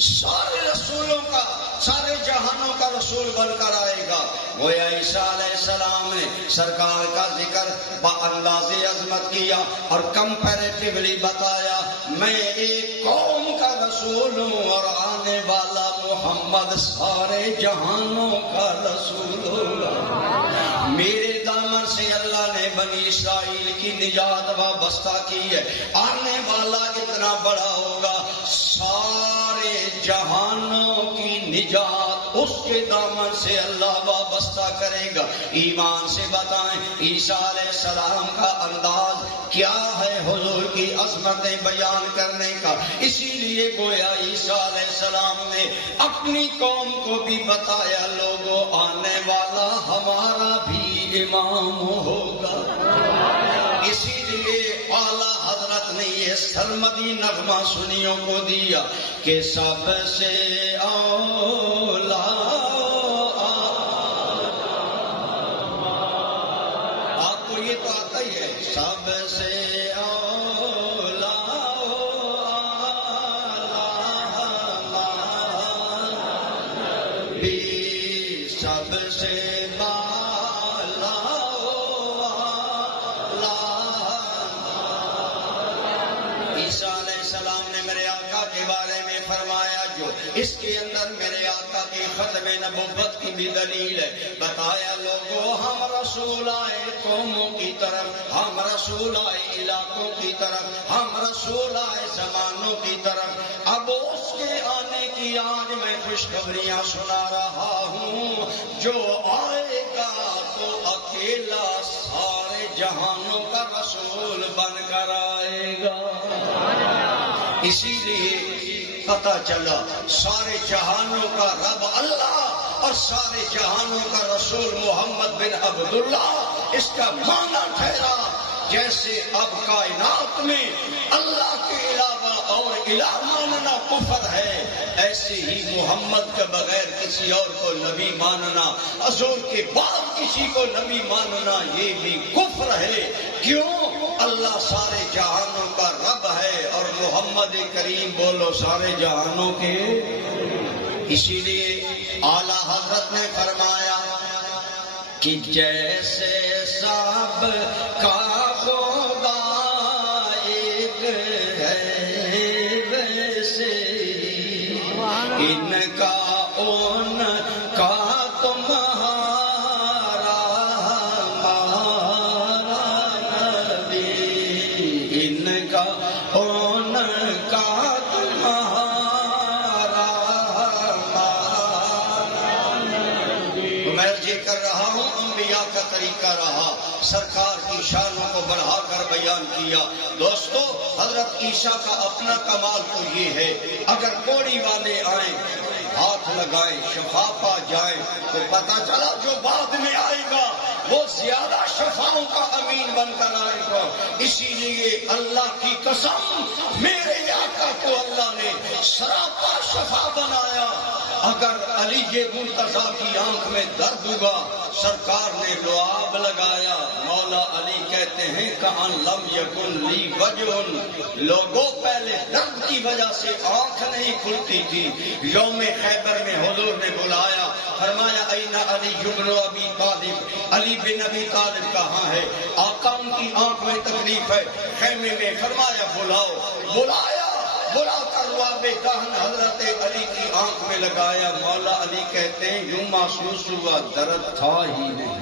سارے رسولوں کا سارے جہانوں کا رسول بن کر آئے گا. گویا عیسیٰ علیہ السلام نے سرکار کا ذکر با انداز عظمت کیا اور کمپیریٹیولی بتایا میں ایک قوم کا رسول ہوں اور آنے والا محمد سارے جہانوں کا رسول ہوگا۔ میرے دامن سے اللہ نے بنی اسرائیل کی نجات وابستہ کی ہے، آنے والا اتنا بڑا ہوگا، سارے جہانوں کی نجات اس کے دامن سے اللہ وابستہ کرے گا۔ ایمان سے بتائیں عیسیٰ علیہ السلام کا انداز کیا ہے حضور کی عظمتیں بیان کرنے کا۔ اسی لیے گویا عیسیٰ علیہ السلام نے اپنی قوم کو بھی بتایا، لوگوں آنے والا ہمارا بھی امام ہوگا۔ اسی لیے اعلیٰ حضرت نے یہ سرمدی نغمہ سنیوں کو دیا کہ سب سے اولا آپ کو یہ تو آتا ہی ہے، سب سے اولا بھی سب سے عیسیٰ علیہ السلام نے میرے آقا کے بارے میں فرمایا جو اس کے اندر میرے آقا کی ختم نبوت کی بھی دلیل ہے۔ بتایا لوگوں ہم رسول آئے قوموں کی طرف، ہم رسول آئے علاقوں کی طرف، ہم رسول آئے زمانوں کی طرف۔ اب اس کے آنے کی آج میں خوشخبریاں سنا رہا ہوں، جو آئے گا تو اکیلا سارے جہانوں کا رسول بن کر آئے گا۔ اسی لیے پتہ چلا سارے جہانوں کا رب اللہ اور سارے جہانوں کا رسول محمد بن عبداللہ، اس کا معنی ٹھہرا جیسے اب کائنات میں اللہ کے علاوہ اور الہ ماننا کفر ہے، ایسے ہی محمد کے بغیر کسی اور کو نبی ماننا، حضور کے بعد کسی کو نبی ماننا یہ بھی کفر ہے۔ کیوں؟ اللہ سارے جہانوں کا رب ہے اور محمد کریم بولو سارے جہانوں کے۔ اسی لیے اعلیٰ حضرت نے فرمایا کہ جیسے سب کا خدا ایک ہے ویسے ان کا ان کا تمہارا ہمارا نبی، ان کا ان کا تمہارا میں یہ کر رہا ہوں، انبیاء کا طریقہ رہا، سرکار کی شانوں کو بڑھا کر بیان کیا۔ دوستو حضرت عیسیٰ کا اپنا کمال تو یہ ہے، اگر کوڑی والے آئیں ہاتھ لگائیں شفا پا جائیں تو پتہ چلا جو بعد میں آئے گا وہ زیادہ شفاؤں کا امین بن کر آئے گا۔ اسی لیے اللہ کی قسم میرے آقا کو اللہ نے سراپا شفا بنایا۔ اگر علی مرتضیٰ کی آنکھ میں درد ہوگا، سرکار نے لعاب لگایا، مولا علی کہتے ہیں کہاں لم یکن لی وجہ، لوگوں پہلے درد کی وجہ سے آنکھ نہیں کھلتی تھی۔ یوم خیبر میں حضور نے بلایا، فرمایا این علی بن ابی طالب، علی بن ابی طالب کہاں ہے؟ آقا ان کی آنکھ میں تکلیف ہے، خیمے میں، فرمایا بلاؤ، بلایا، بلا کر لعاب دہن حضرت علی کی آنکھ میں لگایا۔ مولا علی کہتے ہیں یوں محسوس ہوا درد تھا ہی نہیں۔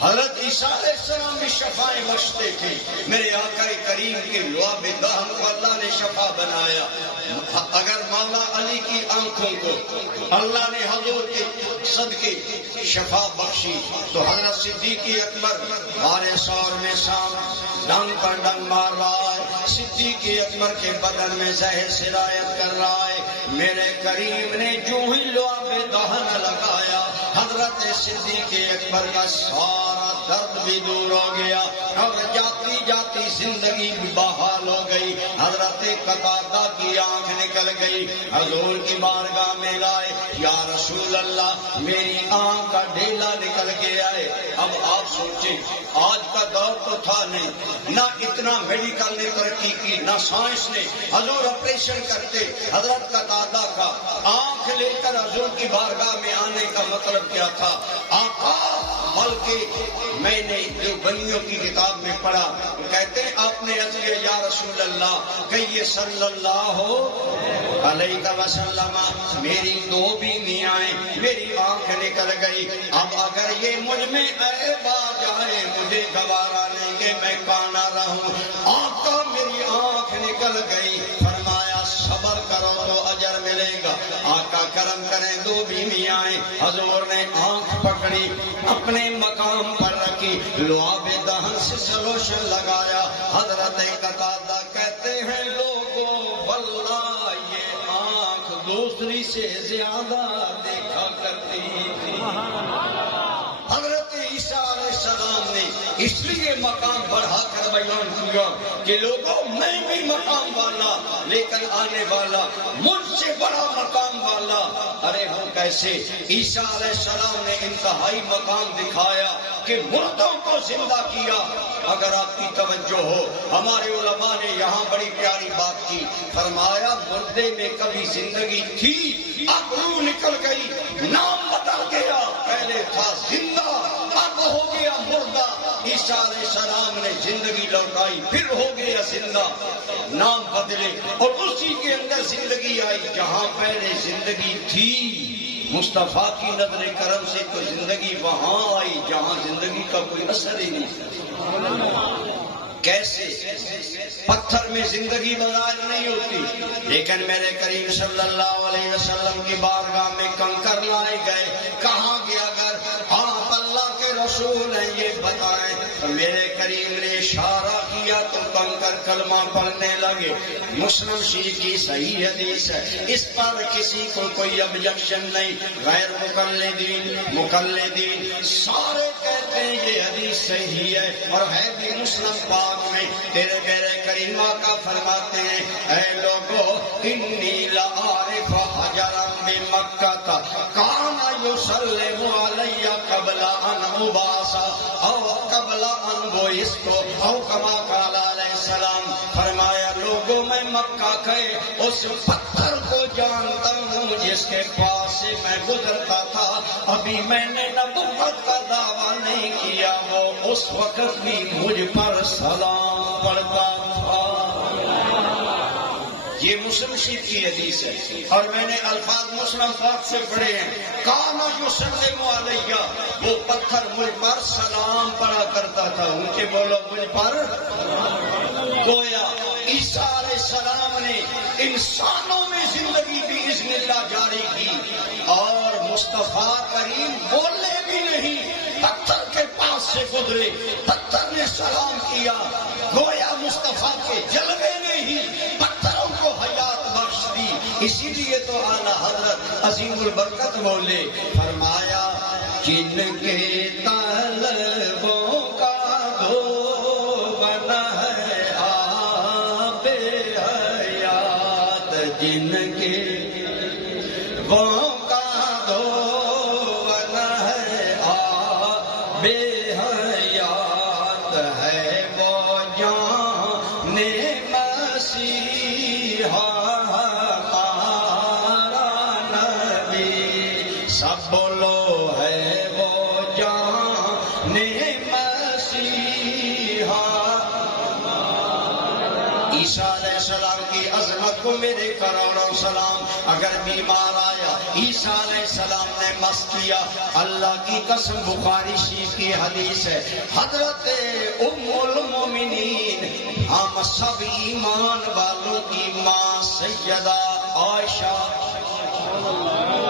حضرت عیسیٰ علیہ السلام بھی شفائیں بخشتے تھے، میرے آقا کریم کے لعاب دہن کو اللہ نے شفا بنایا۔ اگر مولا علی کی آنکھوں کو اللہ نے حضور کے صدقے شفا بخشی تو حضرت صدیق اکبر ہمارے سور میں سام ڈنگ پر ڈنگ مار رہا ہے، صدیق اکبر کے بدن میں زہر سرایت کر رہا ہے۔ میرے کریم نے جو ہی لعاب دہن لگایا، حضرت صدیق اکبر کا سارا درد بھی دور ہو گیا اور جاتی جاتی زندگی بھی بحال ہو گئی۔ حضرت قتادہ کی آنکھ نکل گئی، حضور کی بارگاہ میں لائے، یا رسول اللہ میری آنکھ کا ڈھیلا نکل گیا ہے۔ اب آپ سوچیں آج کا دور تو تھا نہیں، نہ اتنا میڈیکل نے ترقی کی، نہ سائنس نے۔ حضور آپریشن کرتے، حضرت قتادہ کا آنکھ لے کر حضور کی بارگاہ میں آنے کا مطلب کیا تھا؟ آقا، بلکہ میں نے جو بنیوں کی کتاب میں پڑھا، وہ کہتے ہیں آپ نے رسول اللہ کہیے صلی اللہ علیہ وسلم میری دو بیویاں میری آنکھ نکل گئی، اب اگر یہ مجھ میں عیب آ جائے مجھے گوارا نہیں کہ میں کانا رہوں۔ آقا میری آنکھ نکل گئی، فرمایا صبر کرو تو اجر ملے گا۔ آقا کرم کریں دو بیویاں حضور نے آنکھ پکڑی اپنے مقام پر رکھی، لعاب دہن سے سلوش لگایا۔ حضرت قتادہ کہتے ہیں لوگوں واللہ یہ آنکھ دوسری سے زیادہ دیکھا کرتی تھی۔ حضرت عیسیٰ علیہ السلام نے اس لیے مقام بڑھا کر بیان کیا کہ لوگوں میں بھی مقام والا لیکن آنے والا مجھ سے بڑا مقام والا۔ ارے وہ کیسے؟ عیسیٰ علیہ السلام نے انتہائی مقام دکھایا کہ مردوں کو زندہ کیا۔ اگر آپ کی توجہ ہو ہمارے علماء نے یہاں بڑی پیاری بات کی، فرمایا مردے میں کبھی زندگی تھی اب روح نکل گئی، نام بدل گیا، پہلے تھا زندہ اب ہو گیا مردہ۔ عیسیٰ علیہ السلام نے زندگی لوٹائی پھر ہو گیا زندہ، نام بدلے اور اسی کے اندر زندگی آئی جہاں پہلے زندگی تھی۔ مصطفیٰ کی نظر کرم سے تو زندگی وہاں آئی جہاں زندگی کا کوئی اثر ہی نہیں۔ کیسے؟ پتھر میں زندگی بظاہر نہیں ہوتی، لیکن میرے کریم صلی اللہ علیہ وسلم کی بارگاہ میں کنکر لائے گئے۔ کہاں گیا گھر؟ آپ اللہ کے رسول ہیں یہ بتائیں۔ میرے کریم نے اشارہ کیا تو کنکر کلمہ پڑھنے لگے۔ مسلم شریف کی صحیح حدیث ہے، اس پر کسی کو کوئی ابجیکشن نہیں، غیر مقلدین سارے کہتے ہیں یہ حدیث صحیح ہے اور ہے بھی مسلم پاک میں۔ تیرے میرے کریم آقا فرماتے ہیں اے لوگو انی لعارف حجرا بمکہ کان یسلم علی قبل ان ابعث او قبل ان بعثت او کما قال علیہ السلام۔ فرمایا لوگوں میں مکہ کے اس پتھر کو جانتا ہوں جس کے پاس سے میں گزرتا تھا، ابھی میں نے نبوت کا دعویٰ نہیں کیا، وہ اس وقت بھی مجھ پر سلام پڑھتا تھا۔ یہ مسلم شریف کی حدیث ہے اور میں نے الفاظ مسلم پاک سے پڑھے ہیں۔ کانا یسلم علیہ، وہ پتھر مجھ پر سلام پڑھا کرتا تھا، اونچے بولو مجھ پر۔ گویا عیسیٰ علیہ السلام نے انسانوں میں زندگی بھی اذن اللہ جاری کی اور مصطفیٰ کریم بولے بھی نہیں، پتھر کے پاس سے گزرے، پتھر نے سلام کیا۔ گویا مصطفیٰ کے جلوے نے ہی پتھروں کو حیات بخش دی۔ اسی لیے تو اعلیٰ حضرت عظیم البرکت بولے، فرمایا جن کے طلبوں کا دو بنا ہے آب حیات، جن کے وہ کا دو بنا ہے آب حیات، ہے وہ جان مسیحا ہمارا نبی، سب بولو ہے وہ جان مسیحا۔ عیسیٰ علیہ السلام کی عظمت کو میرے کروڑوں سلام۔ اگر بیمار آیا عیسیٰ علیہ السلام نے مس کیا، اللہ کی قسم بخاری شریف کی حدیث ہے، حضرت ام المومنین ہم سب ایمان والوں کی ماں سیدہ عائشہ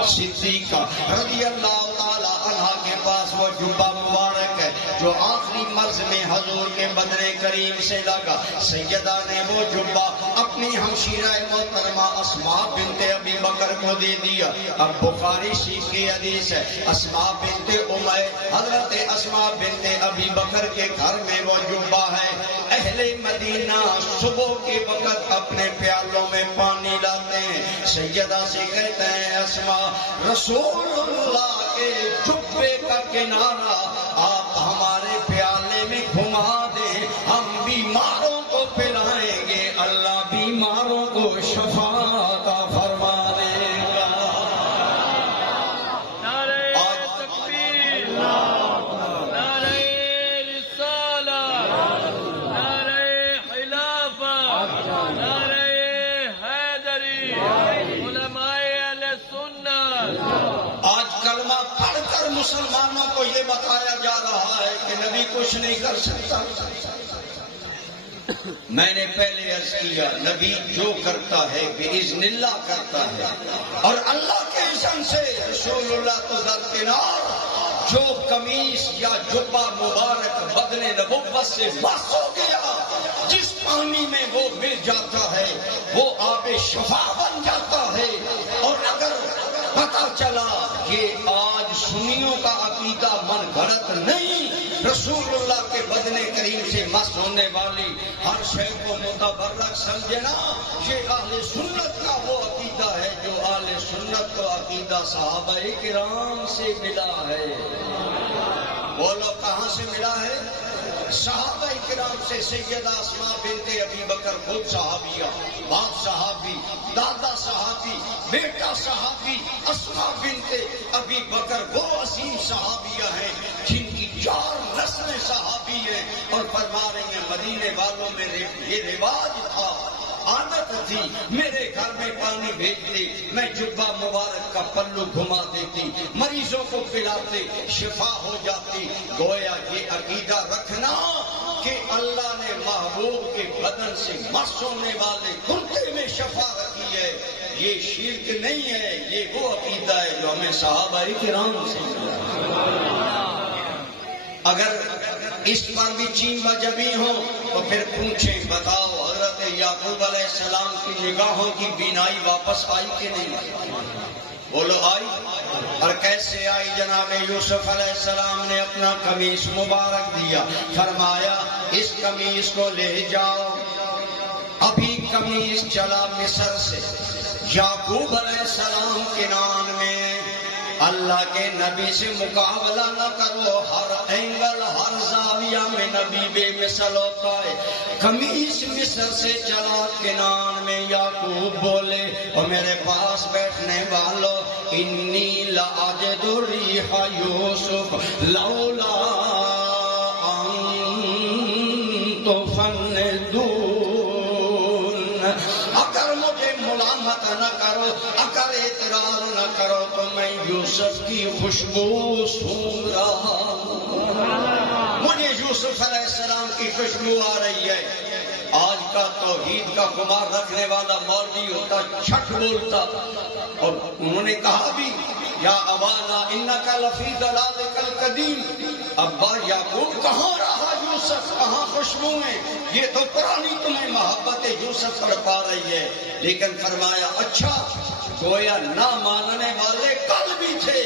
صدیقہ رضی اللہ تعالی عنہ کے پاس وہ جبہ مبارک ہے جو آخری مرض میں حضور کے بدن کریم سے لگا۔ سیدہ نے وہ جبہ اپنی ہمشیرہ محترمہ اسماء بنت ابی بکر کو دے دیا۔ اب بخاری شریف کی حدیث ہے، اسماء بنت امیہ، حضرت اسماء بنت ابی بکر کے گھر میں وہ جبہ ہے۔ اہل مدینہ صبح کے وقت اپنے پیالوں میں پانی لاتے ہیں، سیدہ سے کہتے ہیں اسماء رسول اللہ کے جبے کا کنارہ آپ ہمارے پیالے میں گھما دیں، ہم بیماروں کو پلائیں گے، اللہ بیماروں کو شفا عطا فرما دے گا۔ نعرہ تکبیر، نعرہ رسالت، نعرہ خلافت، مسلمانوں کو یہ بتایا جا رہا ہے کہ نبی کچھ نہیں کر سکتا، میں نے پہلے عرض کیا نبی جو کرتا ہے بِإِذْنِ اللہ کرتا ہے، اور اللہ کے اذن سے رسول اللہ تو درکنار جو قمیص یا جبہ مبارک بدن نبوت سے بس ہو گیا، جس پانی میں وہ مل جاتا ہے وہ آب شفا بن جاتا ہے۔ اور اگر پتہ چلا کہ آج سنیوں کا عقیدہ من گھڑت نہیں، رسول اللہ کے بدن کریم سے مس ہونے والی ہر شے کو متبرک سمجھنا، یہ اہل سنت کا وہ عقیدہ ہے جو اہل سنت کو عقیدہ صحابہ کرام سے ملا ہے۔ بولو کہاں سے ملا ہے؟ صحابہ کرام سے۔ سیدہ اسماء بنت ابی بکر خود صحابیہ، باپ صحابی، دادا صحابی، بیٹا صحابی، اسماء بنت ابی بکر وہ عظیم صحابیہ ہیں جن کی 4 نسلیں صحابی ہیں، اور فرما رہی ہیں مدینے والوں میں یہ رواج تھا، عادت تھی، میرے گھر میں پانی بھیجتے، میں جبہ مبارک کا پلو گھما دیتی، مریضوں کو پلاتے، شفا ہو جاتی۔ گویا یہ عقیدہ رکھنا کہ اللہ نے محبوب کے بدن سے مس ہونے والے کرتے میں شفا رکھی ہے، یہ شرک نہیں ہے، یہ وہ عقیدہ ہے جو ہمیں صحابہ کرام سے ملا۔ اگر اس پر بھی چین بجبی ہو تو پھر پوچھیں، بتاؤ حضرت یعقوب علیہ السلام کی نگاہوں کی بینائی واپس آئی کہ نہیں آئی؟ بولو آئی؟ اور کیسے آئی؟ جناب یوسف علیہ السلام نے اپنا قمیص مبارک دیا، فرمایا اس قمیص کو لے جاؤ۔ ابھی قمیص چلا مصر سے یعقوب علیہ السلام کنعان میں۔ اللہ کے نبی سے مقابلہ نہ کرو، ہر اینگل ہر زاویہ میں نبی بے مثل ہوتا ہے۔ قمیص مصر سے چلا کنعان میں، یعقوب بولے اور میرے پاس بیٹھنے والوں، انی لاجد ریح یوسف لولا ان تفندون، اگر مجھے ملامت نہ کرو، اگر اعتراض نہ کرو تو میں یوسف کی خوشبو سونگ رہا ہوں، مجھے یوسف علیہ السلام کی خوشبو آ رہی ہے۔ آج کا توحید کا خمار رکھنے والا مولوی ہوتا چھٹ بولتا، اور انہوں نے کہا بھی یا ابانا انکا لفی ضلالک القدیم، ابا یعقوب کہاں رہا یوسف، کہاں خوشبوئیں؟ یہ تو پرانی تمہیں محبت یوسف پر پا رہی ہے۔ لیکن فرمایا اچھا، گویا نہ ماننے والے کل بھی تھے،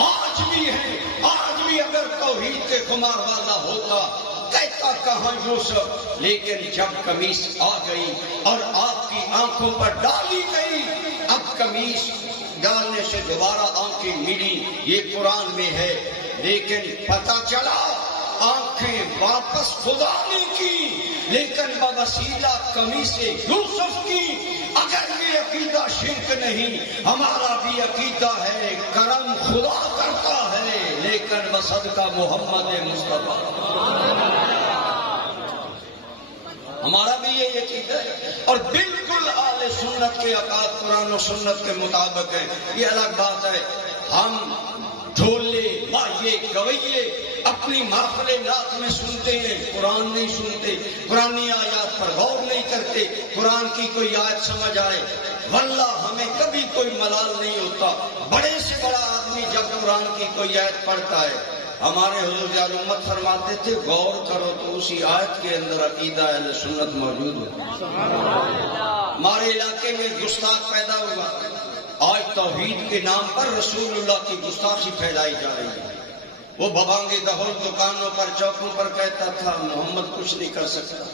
آج بھی ہیں، آج بھی اگر توحید کے خمار والا ہوتا کہتا کہاں یوسف۔ لیکن جب قمیص آ گئی اور آپ کی آنکھوں پر ڈالی گئی، اب قمیص ڈالنے سے دوبارہ آنکھیں ملی، یہ قرآن میں ہے۔ لیکن پتہ چلا آنکھیں واپس خدا نے کی، لیکن بوسیلہ قمیص یوسف کی۔ اگر یہ عقیدہ شرک نہیں، ہمارا بھی عقیدہ ہے کرم خدا کرتا ہے، لیکن بصدقہ محمد مصطفیٰ، ہمارا بھی یہ عقیدہ ہے۔ اور بالکل اہل سنت کے عقائد قرآن و سنت کے مطابق ہے۔ یہ الگ بات ہے ہم ڈھولے ماہیے گویے اپنی محفل نعت میں سنتے ہیں، قرآن نہیں سنتے، قرآنی آیات پر غور نہیں کرتے، قرآن کی کوئی آیت سمجھ آئے، واللہ ہمیں کبھی کوئی ملال نہیں ہوتا۔ بڑے سے بڑا آدمی جب قرآن کی کوئی آیت پڑھتا ہے، ہمارے حضور جان امت فرماتے تھے غور کرو تو اسی آیت کے اندر عقیدہ اہل سنت موجود ہے۔ ہمارے علاقے میں گستاخ پیدا ہوا، آج توحید کے نام پر رسول اللہ کی گستاخی پھیلائی جا رہی ہے۔ وہ ببانگی دہول دکانوں پر چوکوں پر کہتا تھا محمد کچھ نہیں کر سکتا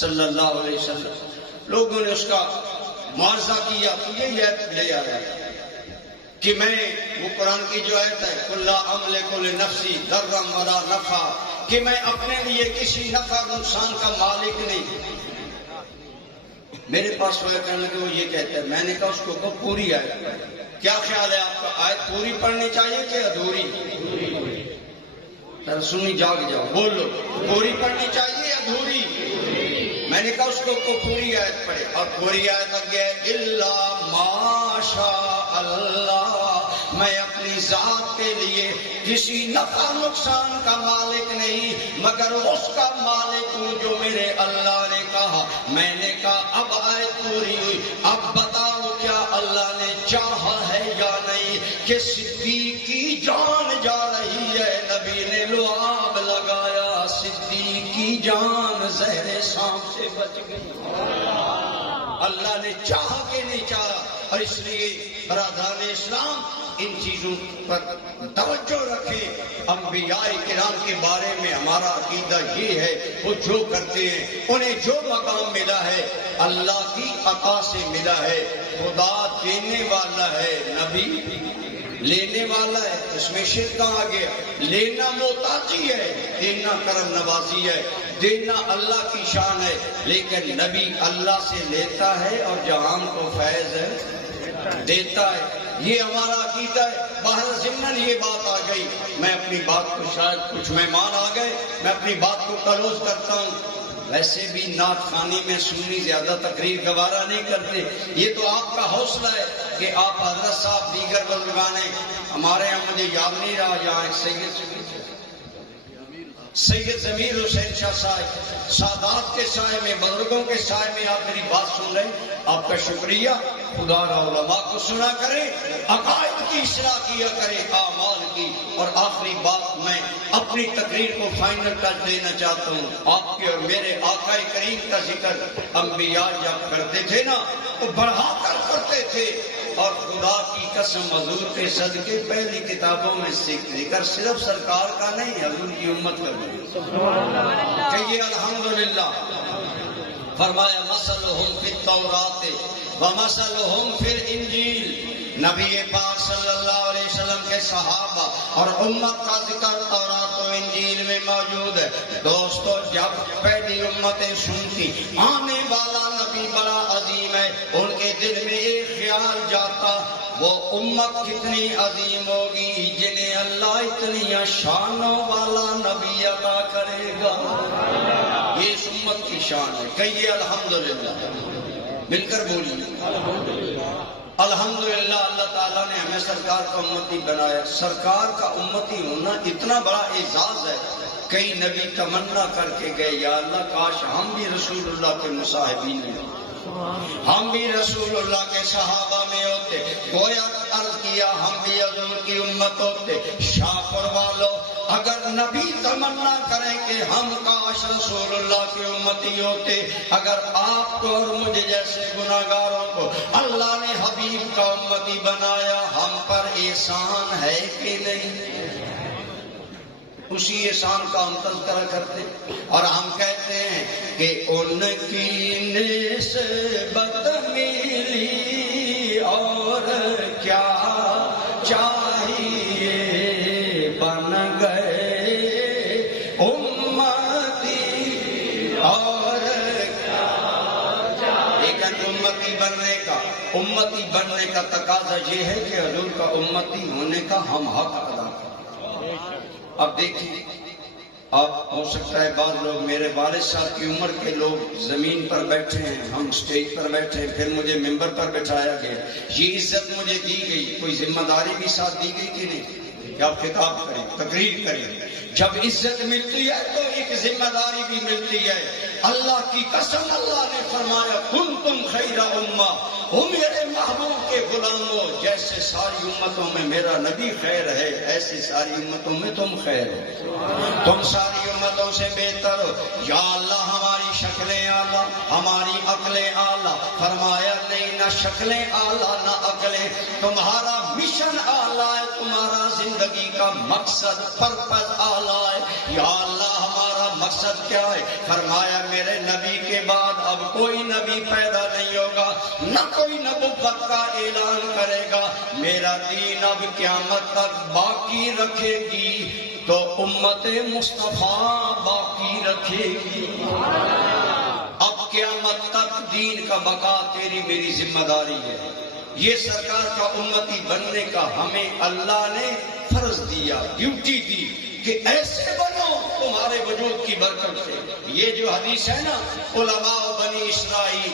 صلی اللہ علیہ وسلم، لوگوں نے اس کا معاوضہ کیا تو یہ آیت لے آ رہا ہے کہ میں وہ قرآن کی جو آیت ہے کل لا املک لنفسی ضرا ولا نفع، کہ میں اپنے لیے کسی نفع نقصان کا مالک نہیں۔ میرے پاس وہ کہنے لگے وہ یہ کہتے ہیں، میں نے کہا اس کو پوری آیت، کیا خیال ہے آپ کا، آیت پوری پڑھنی چاہیے کہ ادھوری؟ سنی جاگ جاؤ، بولو پوری پڑھنی چاہیے یا ادھوری؟ میں نے کہا اس کو پوری آیت پڑھے، اور پوری آیت لگ گیا الا ما شاء اللہ، میں اپنی اپنی ذات کے لیے کسی نفع نقصان کا مالک نہیں مگر اس کا مالک ہوں جو میرے اللہ نے کہا. میں نے کہا اب آیت پوری ہوئی. اب بتاؤ کیا اللہ نے چاہا ہے یا نہیں کہ صدیق کی جان جا رہی ہے؟ نبی نے لعاب لگایا، صدیق کی جان زہر سانپ سے بچ گئی. اللہ نے چاہا کہ نہیں چاہا. اور اس لیے برادران اسلام ان چیزوں پر توجہ رکھیں. انبیاء کرام کے بارے میں ہمارا عقیدہ یہ ہے وہ جو کرتے ہیں انہیں جو مقام ملا ہے اللہ کی عطا سے ملا ہے. خدا دینے والا ہے، نبی لینے والا ہے. اس میں شرک آ گیا. لینا محتاجی ہے، دینا کرم نوازی ہے. دینا اللہ کی شان ہے لیکن نبی اللہ سے لیتا ہے اور جہان کو فیض دیتا ہے. یہ ہمارا عقیدہ ہے. باہر ضمن یہ بات آ گئی. میں اپنی بات کو، شاید کچھ مہمان آ گئے، میں اپنی بات کو کلوز کرتا ہوں. ویسے بھی نعت خوانی میں سنی زیادہ تقریر گوارا نہیں کرتے. یہ تو آپ کا حوصلہ ہے کہ آپ حضرت صاحب دیگر بزرگان ہمارے یہاں، مجھے یاد نہیں رہا، یہاں سید ضمیر حسین شاہ صاحب سادات کے سائے میں، بزرگوں کے سائے میں آپ میری بات سن رہے ہیں. آپ کا شکریہ. خدا را علماء کو سنا کریں، عقائد کی اصلاح کیا کریں، اعمال کی. اور آخری بات، میں اپنی تقریر کو فائنل ٹچ دینا چاہتا ہوں. آپ کے اور میرے آقا کریم کا ذکر انبیاء جب کرتے تھے نا تو بڑھا کر کرتے تھے. اور خدا کی قسم حضور کے صدقے پہلی کتابوں میں ذکر صرف سرکار کا نہیں، حضور کی امت کا بھی. کہیے الحمدللہ. فرمایا مثلہم فی التوراۃ ومثلہم فی الانجیل. نبی پاک صلی اللہ علیہ وسلم کے صحابہ اور امت کا ذکر تورات و انجیل میں موجود ہے. دوستو، جب پہلی امتیں سنتی آنے والا نبی بڑا عظیم ہے، ان کے دل میں ایک خیال جاتا، وہ امت کتنی عظیم ہوگی جنہیں اللہ اتنی شانوں والا نبی عطا کرے گا. یہ اس امت کی شان ہے. کہیے الحمدللہ. مل کر بولیے الحمدللہ. اللہ تعالیٰ نے ہمیں سرکار کا امتی بنایا. سرکار کا امتی ہونا اتنا بڑا اعزاز ہے. کئی نبی تمنا کر کے گئے، یا اللہ کاش ہم بھی رسول اللہ کے مصاحبین ہیں، ہم بھی رسول اللہ کے صحابہ میں ہوتے. گویا عرض کیا ہم بھی حضور کی امت ہوتے. شاہپور والوں، اگر نبی تمنا کریں کہ ہم کاش رسول اللہ کی امتی ہوتے. اگر آپ کو اور مجھے جیسے گناہگاروں کو اللہ نے حبیب کا امتی بنایا، ہم پر احسان ہے کہ نہیں؟ اسی احسان کا ہم تذکرہ کرتے اور ہم کہتے ہیں کہ ان کی نسبت ملی اور کیا چاہیے، بن گئے امتی اور کیا چاہیے. لیکن امتی بننے کا تقاضا یہ ہے کہ حضور کا امتی ہونے کا ہم حق ادا کریں. اب دیکھیے، آپ ہو سکتا ہے بعض لوگ، میرے والد صاحب کی عمر کے لوگ زمین پر بیٹھے ہیں، ہم سٹیج پر بیٹھے ہیں، پھر مجھے ممبر پر بٹھایا گیا. یہ عزت مجھے دی گئی، کوئی ذمہ داری بھی ساتھ دی گئی کہ نہیں کہ آپ خطاب کریں، تقریر کریں. جب عزت ملتی ہے تو ایک ذمہ داری بھی ملتی ہے. اللہ کی قسم، اللہ نے فرمایا کنتم خیر امہ، میرے محبوب کے غلاموں، جیسے ساری امتوں میں میرا نبی خیر ہے ایسے ساری امتوں میں تم خیر ہو، تم ساری امتوں سے بہتر ہو. یا اللہ ہماری شکلیں اعلیٰ، ہماری عقلیں اعلیٰ. فرمایا نہیں، نہ شکلیں اعلیٰ نہ عقلیں، تمہارا مشن اعلیٰ ہے، تمہارا زندگی کا مقصد پرپز اعلیٰ ہے. یا اللہ ہمارا مقصد کیا ہے؟ فرمایا میرے نبی کے بعد اب کوئی نبی پیدا نہیں ہوگا، نہ کوئی نبوت کا اعلان کرے گا. میرا دین اب قیامت تک باقی رکھے گی تو امت مصطفیٰ باقی رکھے گی. اب قیامت تک دین کا بقا تیری میری ذمہ داری ہے. یہ سرکار کا امتی بننے کا ہمیں اللہ نے فرض دیا، ڈیوٹی دی کہ ایسے بنو تمہارے وجود کی برکت سے. یہ جو حدیث ہے نا، علماء بنی اسرائیل،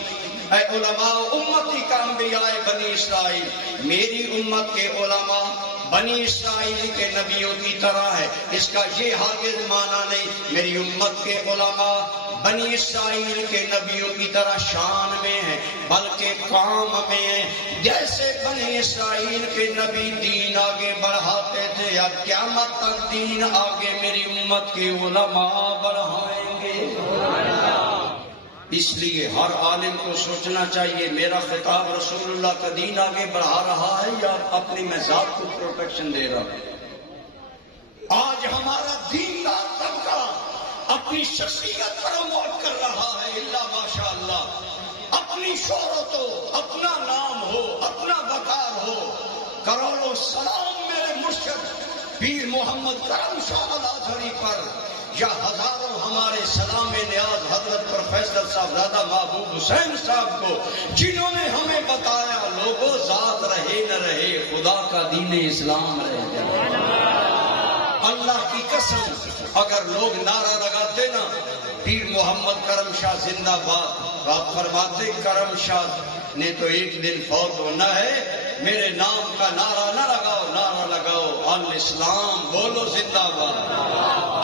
اے علماء امتی کا انبیاء بنی اسرائیل، میری امت کے علماء بنی اسرائیل کے نبیوں کی طرح ہے، اس کا یہ ہرگز معنی نہیں میری امت کے علماء بنی اسرائیل کے نبیوں کی طرح شان میں ہیں، بلکہ کام میں ہیں۔ جیسے بنی اسرائیل کے نبی دین آگے بڑھاتے تھے، اب قیامت تک دین آگے میری امت کے علماء بڑھائیں گے۔ اس لیے ہر عالم کو سوچنا چاہیے میرا خطاب رسول اللہ کا دین آگے بڑھا رہا ہے یا اپنی میں ذات کو پروٹیکشن دے رہا ہے۔ آج ہمارا دیندار طبقہ اپنی شخصیت پروموٹ کر رہا ہے، اللہ ماشاء اللہ، اپنی شہرت ہو، اپنا نام ہو، اپنا وقار ہو۔ کروڑوں سلام میرے مرشد پیر محمد کرم شاہ الازہری پر، یا ہزاروں ہمارے سلام نیاز حضرت پروفیسر صاحبزادہ محبوب حسین صاحب کو، جنہوں نے ہمیں بتایا لوگوں ذات رہے نہ رہے خدا کا دین اسلام رہے۔ اللہ کی قسم اگر لوگ نعرہ لگاتے نا پیر محمد کرم شاہ زندہ باد، آپ فرماتے کرم شاہ نے تو ایک دن فوت ہونا ہے، میرے نام کا نعرہ نہ لگاؤ، نعرہ لگاؤ الاسلام، بولو زندہ باد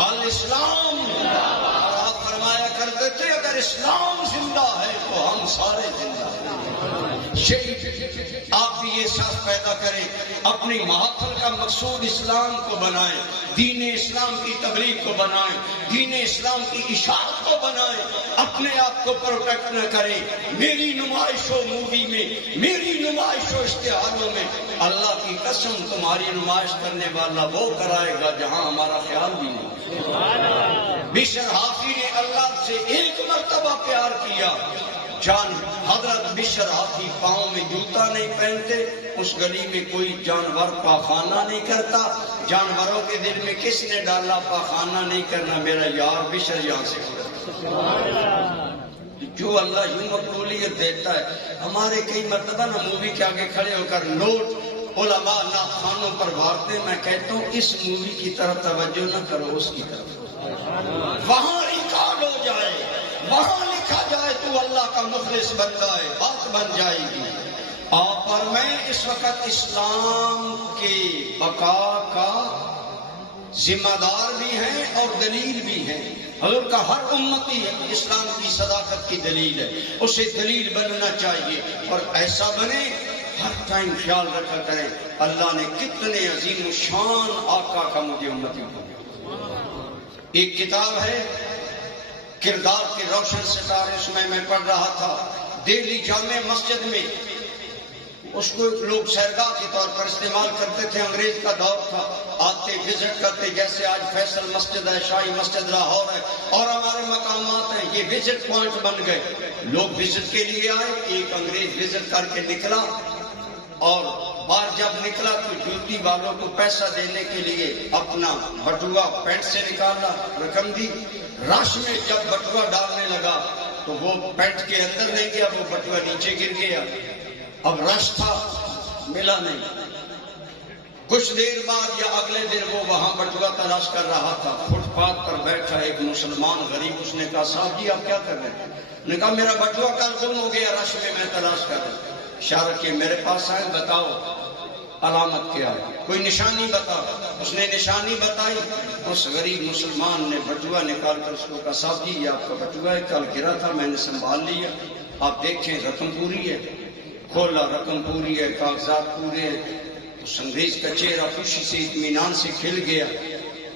الاسلام۔ اور آپ فرمایا کرتے تھے اگر اسلام زندہ ہے تو ہم سارے زندہ ہیں۔ آپ بھی یہ احساس پیدا کریں، اپنی محفل کا مقصود اسلام کو بنائیں، دین اسلام کی تبلیغ کو بنائیں، دین اسلام کی اشاعت کو بنائیں، اپنے آپ کو پروٹیکٹ نہ کریں۔ میری نمائش ہو مووی میں، میری نمائش ہو اشتہاروں میں، اللہ کی قسم تمہاری نمائش کرنے والا وہ کرائے گا جہاں ہمارا خیال بھی نہیں۔ بشر حافی نے اللہ سے ایک مرتبہ پیار کیا، جان حضرت بشر حافی پاؤں میں جوتا نہیں پہنتے، اس گلی میں کوئی جانور پاخانہ نہیں کرتا، جانوروں کے دل میں کس نے ڈالا پاخانہ نہیں کرنا، میرا یار بشر یہاں سے کرتا۔ جو اللہ یوں مقبولیت دیتا ہے، ہمارے کئی مرتبہ نا مووی کے آگے کھڑے ہو کر نوٹ علماء ناخوانوں پر مارتے، میں کہتا ہوں اس مووی کی طرف توجہ نہ کرو، اس کی طرف وہاں ریکارڈ ہو جائے، وہاں لکھا جائے تو اللہ کا مخلص بن جائے، بات بن جائے گی۔ آپ اور میں اس وقت اسلام کے بقا کا ذمہ دار بھی ہیں اور دلیل بھی ہیں۔ حضور کا ہر امتی اسلام کی صداقت کی دلیل ہے، اسے دلیل بننا چاہیے اور ایسا بنے ہر ٹائم خیال رکھا کریں اللہ نے کتنے عظیم شان آقا کا مجھے امتی بنایا۔ ایک کتاب ہے کردار کے روشن ستارے، اس میں پڑھ رہا تھا دہلی جامع مسجد میں، اس کو لوگ سیرگاہ کے طور پر استعمال کرتے تھے، انگریز کا دور تھا، آتے وزٹ کرتے، جیسے آج فیصل مسجد ہے، شاہی مسجد لاہور ہے اور ہمارے مقامات ہیں، یہ وزٹ پوائنٹ بن گئے۔ لوگ وزٹ کے لیے آئے، ایک انگریز وزٹ کر کے نکلا اور بار جب نکلا تو ڈیوٹی والوں کو پیسہ دینے کے لیے اپنا بٹوا پینٹ سے نکالا، رقم دی، رش میں جب بٹوا ڈالنے لگا تو وہ پینٹ کے اندر نہیں گیا، وہ بٹوا نیچے گر گیا۔ اب رش تھا، ملا نہیں، کچھ دیر بعد یا اگلے دن وہ وہاں بٹوا تلاش کر رہا تھا، فٹ پاتھ پر بیٹھا ایک مسلمان غریب، اس نے کہا صاحب جی آپ کیا کر رہے ہیں؟ اس نے کہا میرا بٹوا کل گم ہو گیا، رش میں تلاش کر رہا ہوں۔ اشارہ کیا میرے پاس آئے، بتاؤ علامت کیا ہے، کوئی نشانی بتا۔ اس نے نشانی بتائی، اس غریب مسلمان نے بٹوا نکال کر اس کو کہا صاحب جی یہ آپ کا بٹوا ہے، کل گرا تھا میں نے سنبھال لیا، آپ دیکھیں رقم پوری ہے۔ کھولا، رقم پوری ہے، کاغذات پورے ہیں۔ اس انگریز کا چہرہ خوشی سے اطمینان سے کھل گیا،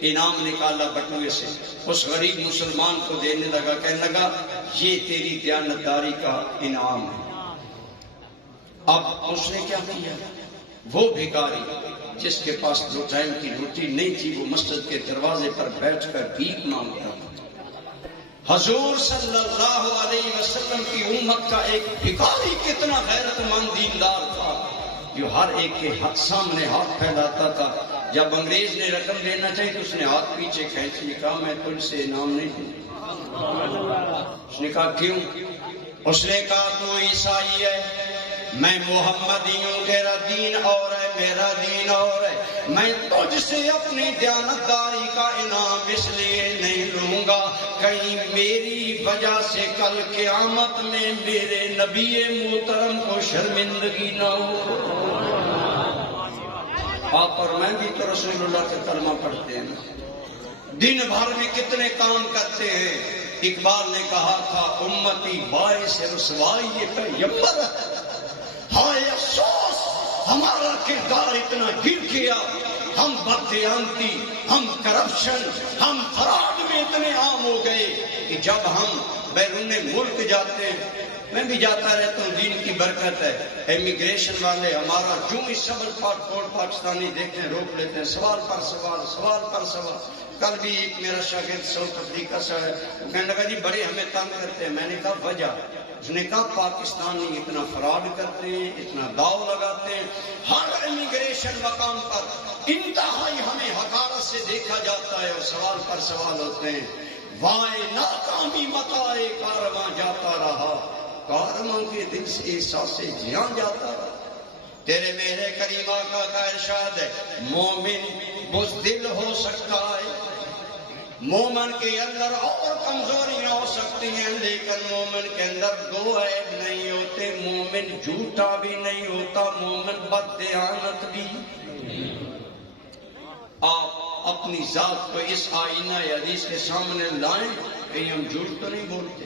انعام نکالا بٹوے سے، اس غریب مسلمان کو دینے لگا، کہنے لگا یہ تیری دیانتداری کا انعام ہے۔ اب اس نے کیا کیا؟ وہ بھکاری جس کے پاس دو ٹائم کی روٹی نہیں تھی، وہ مسجد کے دروازے پر بیٹھ کر بھیک مانگتا تھا۔ حضور صلی اللہ علیہ وسلم کی امت کا ایک بھکاری کتنا غیرت مند دیندار تھا، جو ہر ایک کے سامنے ہاتھ پھیلاتا تھا۔ جب انگریز نے رقم دینا چاہیے تو اس نے ہاتھ پیچھے کھینچ لیا، کہا میں تجھ سے انعام نہیں دوں۔ اس نے کہا کیوں؟ اس نے کہا تو عیسائی ہے، میں محمدی ہوں، تیرا دین اور ہے، میرا دین اور ہے، میں تجھ سے اپنی دیانتداری کا انعام اس لیے نہیں لوں گا کہیں میری وجہ سے کل قیامت میں میرے نبی محترم کو شرمندگی نہ ہو۔ آپ اور میں بھی تو رسول اللہ کے کلمہ پڑھتے ہیں، دن بھر میں کتنے کام کرتے ہیں۔ اقبال نے کہا تھا امتی باعث رسوائی پیغمبر ہے، ہائے افسوس ہمارا کردار اتنا گر گیا، ہم بددیانتی، ہم کرپشن، ہم فراڈ میں اتنے عام ہو گئے کہ جب ہم بیرون ملک جاتے ہیں، میں بھی جاتا رہتا ہوں، دین کی برکت ہے، امیگریشن والے ہمارا جو ہی سبل پاسپورٹ پاکستانی دیکھتے ہیں روک لیتے ہیں، سوال پر سوال، سوال پر سوال۔ کل بھی ایک میرا شاگرد ساؤتھ افریقہ سے ہے، وہ کہنے لگا جی بڑے ہمیں تنگ کرتے ہیں۔ میں نے کہا وجہ؟ اس نے کہا پاکستانی اتنا فراڈ کرتے ہیں، اتنا داؤ لگاتے ہیں، ہر امیگریشن مقام پر انتہائی ہمیں حقارت سے دیکھا جاتا ہے اور سوال پر سوال ہوتے ہیں۔ وائے ناکامی متائے کارواں جاتا رہا، کارواں کے دل سے احساس جیان جاتا رہا۔ تیرے میرے کریم آقا کا ارشاد ہے مومن بزدل ہو سکتا ہے، مومن کے اندر اور کمزوریاں ہو سکتی ہیں، لیکن مومن کے اندر دو عیب نہیں ہوتے، مومن جھوٹا بھی نہیں ہوتا، مومن بددیانت بھی۔ آپ اپنی ذات کو اس آئینہ حدیث کے سامنے لائیں کہ ہم جھوٹ تو نہیں بولتے۔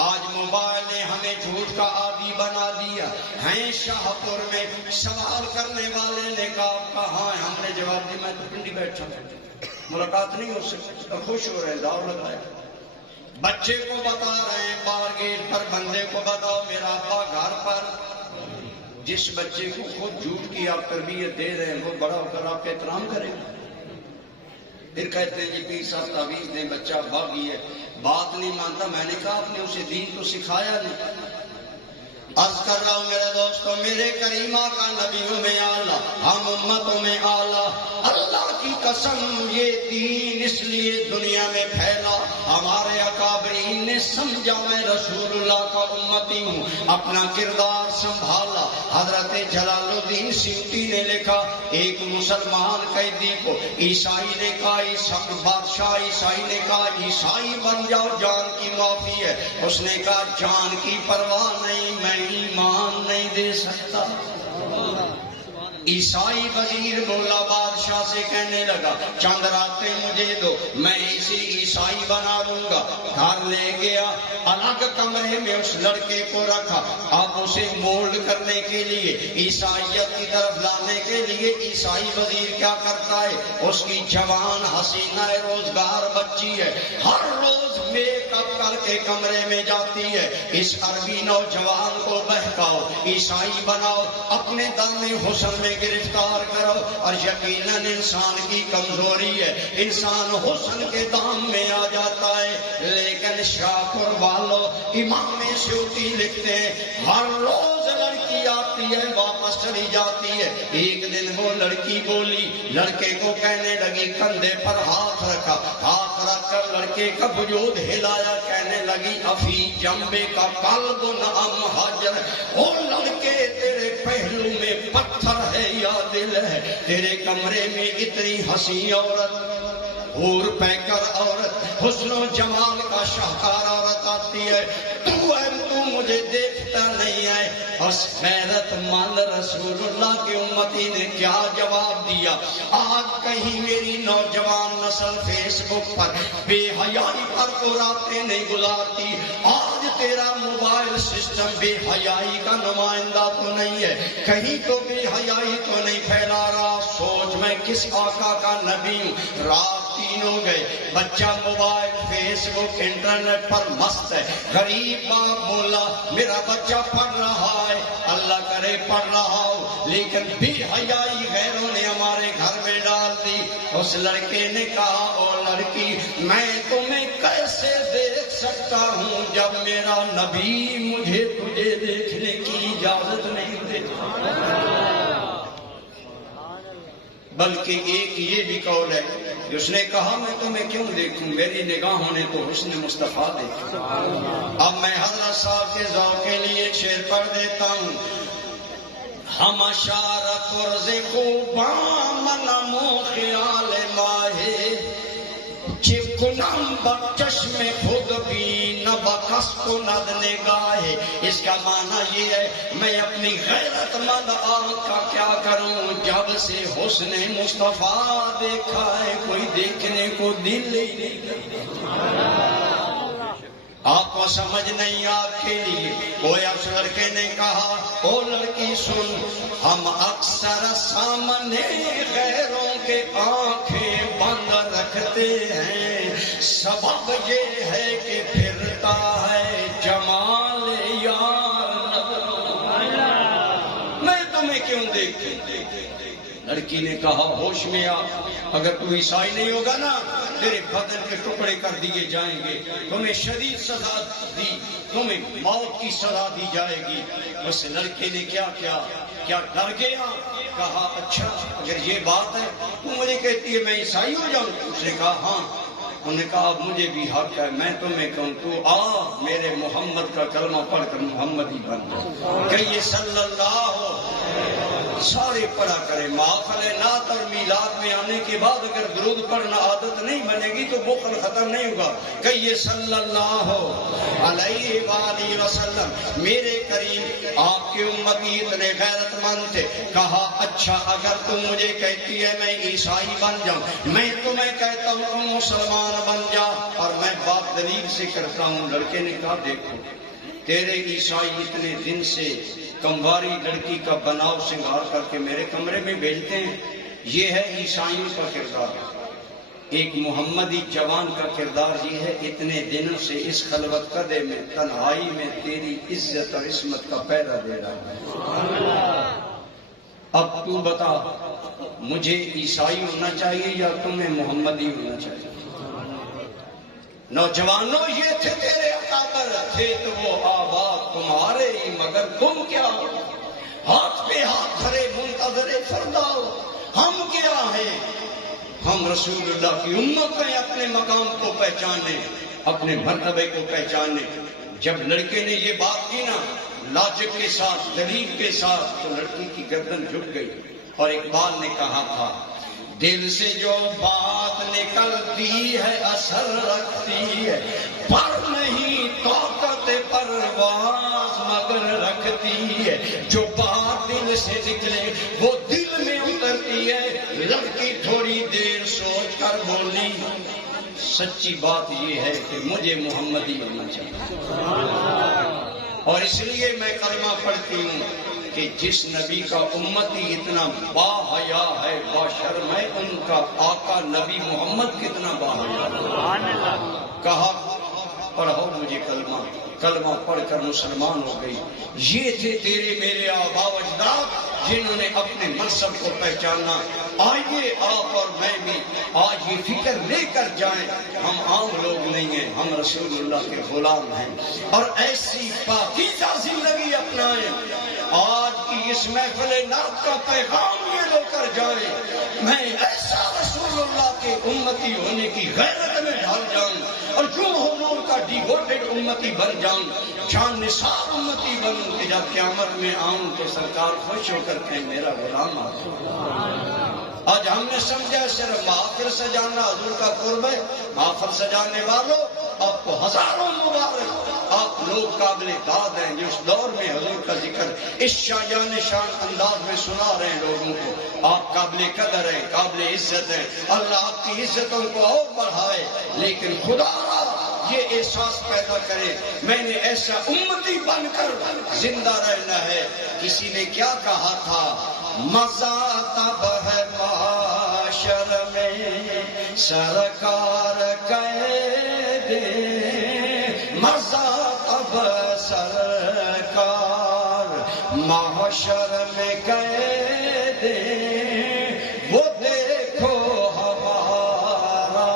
آج موبائل نے ہمیں جھوٹ کا عادی بنا دیا ہے۔ شاہ پور میں سوال کرنے والے نے کہا ہاں، ہم نے جواب دیا میں تو پنڈی بیٹھا ملاقات نہیں ہو سکتی، تو خوش ہو رہے داؤ لگایا۔ بچے کو بتا رہے ہیں بار گیٹ پر، بندے کو بتاؤ میرا ابا گھر پر۔ جس بچے کو خود جھوٹ کی آپ تربیت دے رہے ہیں وہ بڑا ہو کر آپ کا احترام کرے گا۔ پھر کہتے ہیں جی پیر صاحب تعویذ دیں، بچہ باغی ہے، بات نہیں مانتا۔ میں نے کہا آپ نے اسے دین تو سکھایا نہیں۔ عرض کر رہا ہوں میرے دوستوں، میرے کریم آقا نبیوں میں اعلیٰ، ہم امتوں میں اعلیٰ، اللہ کی قسم یہ دین اس لیے دنیا میں پھیلا، ہمارے اکابرین نے سمجھا میں رسول اللہ کا امتی ہوں، اپنا کردار سنبھالا۔ حضرت جلال الدین سیوطی نے لکھا ایک مسلمان قیدی کو عیسائی نے کہا، بادشاہ عیسائی نے کہا عیسائی بن جاؤ، جان کی معافی ہے۔ اس نے کہا جان کی پرواہ نہیں، میں ایمان نہیں دے سکتا۔ عیسائی وزیر بولا بادشاہ سے، کہنے لگا چند راتیں مجھے دو، میں اسے عیسائی بنا دوں گا۔ گھر لے گیا، الگ کمرے میں اس لڑکے کو رکھا، اب اسے مولڈ کرنے کے لیے، عیسائیت کی طرف لانے کے لیے عیسائی وزیر کیا کرتا ہے، اس کی جوان حسینہ روزگار بچی ہے، ہر روز میک اپ کر کے کمرے میں جاتی ہے، اس عربی نوجوان کو بہکاؤ، عیسائی بناؤ، اپنے دم حسن میں گرفتار کرو۔ اور یقیناً انسان کی کمزوری ہے، انسان حسن کے دام میں آ جاتا ہے، لیکن شاپور والوں امام سیوطی لکھتے ہیں ہر روز لڑکی آتی ہے واپس چلی جاتی ہے۔ ایک دن وہ لڑکی بولی، لڑکے کو کہنے لگی، کندھے پر ہاتھ رکھا، ہاتھ رکھ کر لڑکے کا وجود ہلایا، کہنے لگی افی جنبے کا قلب نعم حجر، او لڑکے تیرے پہلو میں پتھر ہے یا دل ہے؟ تیرے کمرے میں اتنی حسین عورت، حور پیکر عورت، حسن و جمال کا شاہکار عورت آتی ہے، تو مجھے دیکھتا نہیں ہے۔ اس غیرت مند رسول اللہ کے امتی نے کیا جواب دیا؟ آج کہیں میری نوجوان نسل فیس بک پر بے حیائی پر تو راتیں نہیں گزارتی، آج تیرا موبائل سسٹم بے حیائی کا نمائندہ تو نہیں ہے، کہیں تو بے حیائی تو نہیں پھیلا رہا۔ سوچ میں کس آقا کا نبی ہوں۔ رات 3 ہو گئے، بچہ موبائل فیس بک انٹرنیٹ پر مست ہے، غریب باپ بولا میرا بچہ پڑھ رہا ہے، اللہ کرے پڑھ رہا ہو، لیکن بے حیائی غیروں نے ہمارے گھر میں ڈال دی۔ اس لڑکے نے کہا او لڑکی، میں تمہیں کیسے دیکھ سکتا ہوں جب میرا نبی مجھے تجھے دیکھنے کی اجازت نہیں دیتا۔ بلکہ ایک یہ بھی قول ہے کہ اس نے کہا میں تمہیں کیوں دیکھوں، میری نگاہوں نے تو حسن مصطفیٰ دیکھا۔ اب میں حضرت صاحب کے ذوق کے لیے شعر پڑھ دیتا ہوں۔ ہم اشارت عرض خوباں منم و خیال ماہے، چکنم بچشم خود بھی نہ بکس کو ند نگاہے. اس کا معنی یہ ہے میں اپنی غیرت مند آنکھ کا کیا کروں، جب سے حسن مصطفیٰ دیکھا ہے کوئی دیکھنے کو دل ہی نہیں کرتا. آپ کو سمجھ نہیں آپ کے لیے. کوئی افسر لڑکے نے کہا او لڑکی سن، ہم اکثر سامنے غیروں کے آنکھیں بند رکھتے ہیں، سبب یہ ہے کہ پھرتا ہے جمال یار نظروں. میں تمہیں کیوں دیکھتی. لڑکی نے کہا ہوش میں آ، اگر تو عیسائی نہیں ہوگا نا تیرے بدن کے ٹکڑے کر دیے جائیں گے، تمہیں شدید سزا دی، تمہیں موت کی سزا دی جائے گی. بس لڑکے نے کیا ڈر گیا. کہا اچھا اگر یہ بات ہے تو مجھے کہتی ہے میں عیسائی ہو جاؤں. اس نے کہا ہاں. انہوں نے کہا مجھے بھی حق ہے، میں تمہیں کہوں تو آ میرے محمد کا کلمہ پڑھ کر محمد ہی بن جاؤ. کہیے صلی اللہ. سارے پڑھا کرے. محافل نعت اور میلاد میں آنے کے بعد اگر درود پڑھنا عادت نہیں بنے گی تو بخل ختم نہیں ہوگا. کہیے صلی اللہ علیہ وآلہ وسلم. میرے کریم آپ کے امتی اتنے غیرت مند تھے. کہا اچھا اگر تم مجھے کہتی ہے میں عیسائی بن جاؤں، میں تمہیں کہتا ہوں تم مسلمان بن جا اور میں بات دلیل سے کرتا ہوں. لڑکے نے کہا دیکھو تیرے عیسائی اتنے دن سے کمواری لڑکی کا بناؤ سنگار کر کے میرے کمرے میں بھیجتے ہیں، یہ ہے عیسائیوں کا کردار. ایک محمدی جوان کا کردار یہ ہے اتنے دنوں سے اس خلوت کدے میں تنہائی میں تیری عزت اور عصمت کا پہرا دے رہا ہے. اب تو بتا مجھے عیسائی ہونا چاہیے یا تمہیں محمدی ہونا چاہیے؟ نوجوانوں یہ تھے تیرے اکابر، تھے تو وہ آباد تمہارے ہی، مگر تم کیا ہو؟ ہاتھ پہ ہاتھ دھرے منتظر فردا ہو. ہم کیا ہیں؟ ہم رسول اللہ کی امت ہیں. اپنے مقام کو پہچانے، اپنے مرتبے کو پہچانے. جب لڑکے نے یہ بات کی نا لاجک کے ساتھ دلیل کے ساتھ تو لڑکی کی گردن جھک گئی. اور اقبال نے کہا تھا دل سے جو بات نکلتی ہے اثر رکھتی ہے، پر نہیں طاقت پرواز مگر رکھتی ہے. جو بات دل سے نکلے وہ دل میں اترتی ہے. لڑکی تھوڑی دیر سوچ کر بولی سچی بات یہ ہے کہ مجھے محمدی ہونا چاہیے، اور اس لیے میں کلمہ پڑھتی ہوں کہ جس نبی کا امتی اتنا با حیا ہے با شرم ہے، ان کا آقا نبی محمد کتنا با حیا ہے. کہا پڑھو مجھے کلمہ. کلمہ پڑھ کر مسلمان ہو گئی. یہ تھے تیرے میرے آبا و اجداد جنہوں نے اپنے منصب کو پہچانا. آئیے آپ اور میں بھی آج یہ فکر لے کر جائیں ہم عام لوگ نہیں ہیں، ہم رسول اللہ کے غلام ہیں، اور ایسی پاکیزہ زندگی اپنائیں. آج کی اس محفل نعت کا پیغام یہ لے کر جائیں میں ایسا رسول اللہ کے امتی ہونے کی غیرت میں ڈھال جاؤں اور جو حضور کا ڈیووٹڈ امتی بن جاؤں، جان نثار امتی بنوں کہ جب قیامت میں آؤں تو سرکار خوش ہو کر کہیں میرا غلام آ. آج ہم نے سمجھا صرف محافل سجانا حضور کا قرب ہے. محافل سجانے والوں آپ کو ہزاروں مبارک. آپ لوگ قابل داد ہیں جو اس دور میں حضور کا ذکر اس شایان شان انداز میں سنا رہے ہیں لوگوں کو. آپ قابل قدر ہیں، قابل عزت ہیں. اللہ آپ کی عزتوں کو اور بڑھائے. لیکن خدا یہ احساس پیدا کرے میں نے ایسا امتی بن کر زندہ رہنا ہے. کسی نے کیا کہا تھا؟ مزہ تب ہے معاشر میں سرکار قید، مزہ تب سرکار معاشر میں قید، وہ دیکھو ہمارا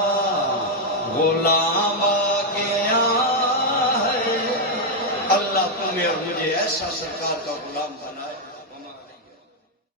غلام آ گیا ہے. اللہ تمہیں اور مجھے ایسا سرکار کا غلام بنائے.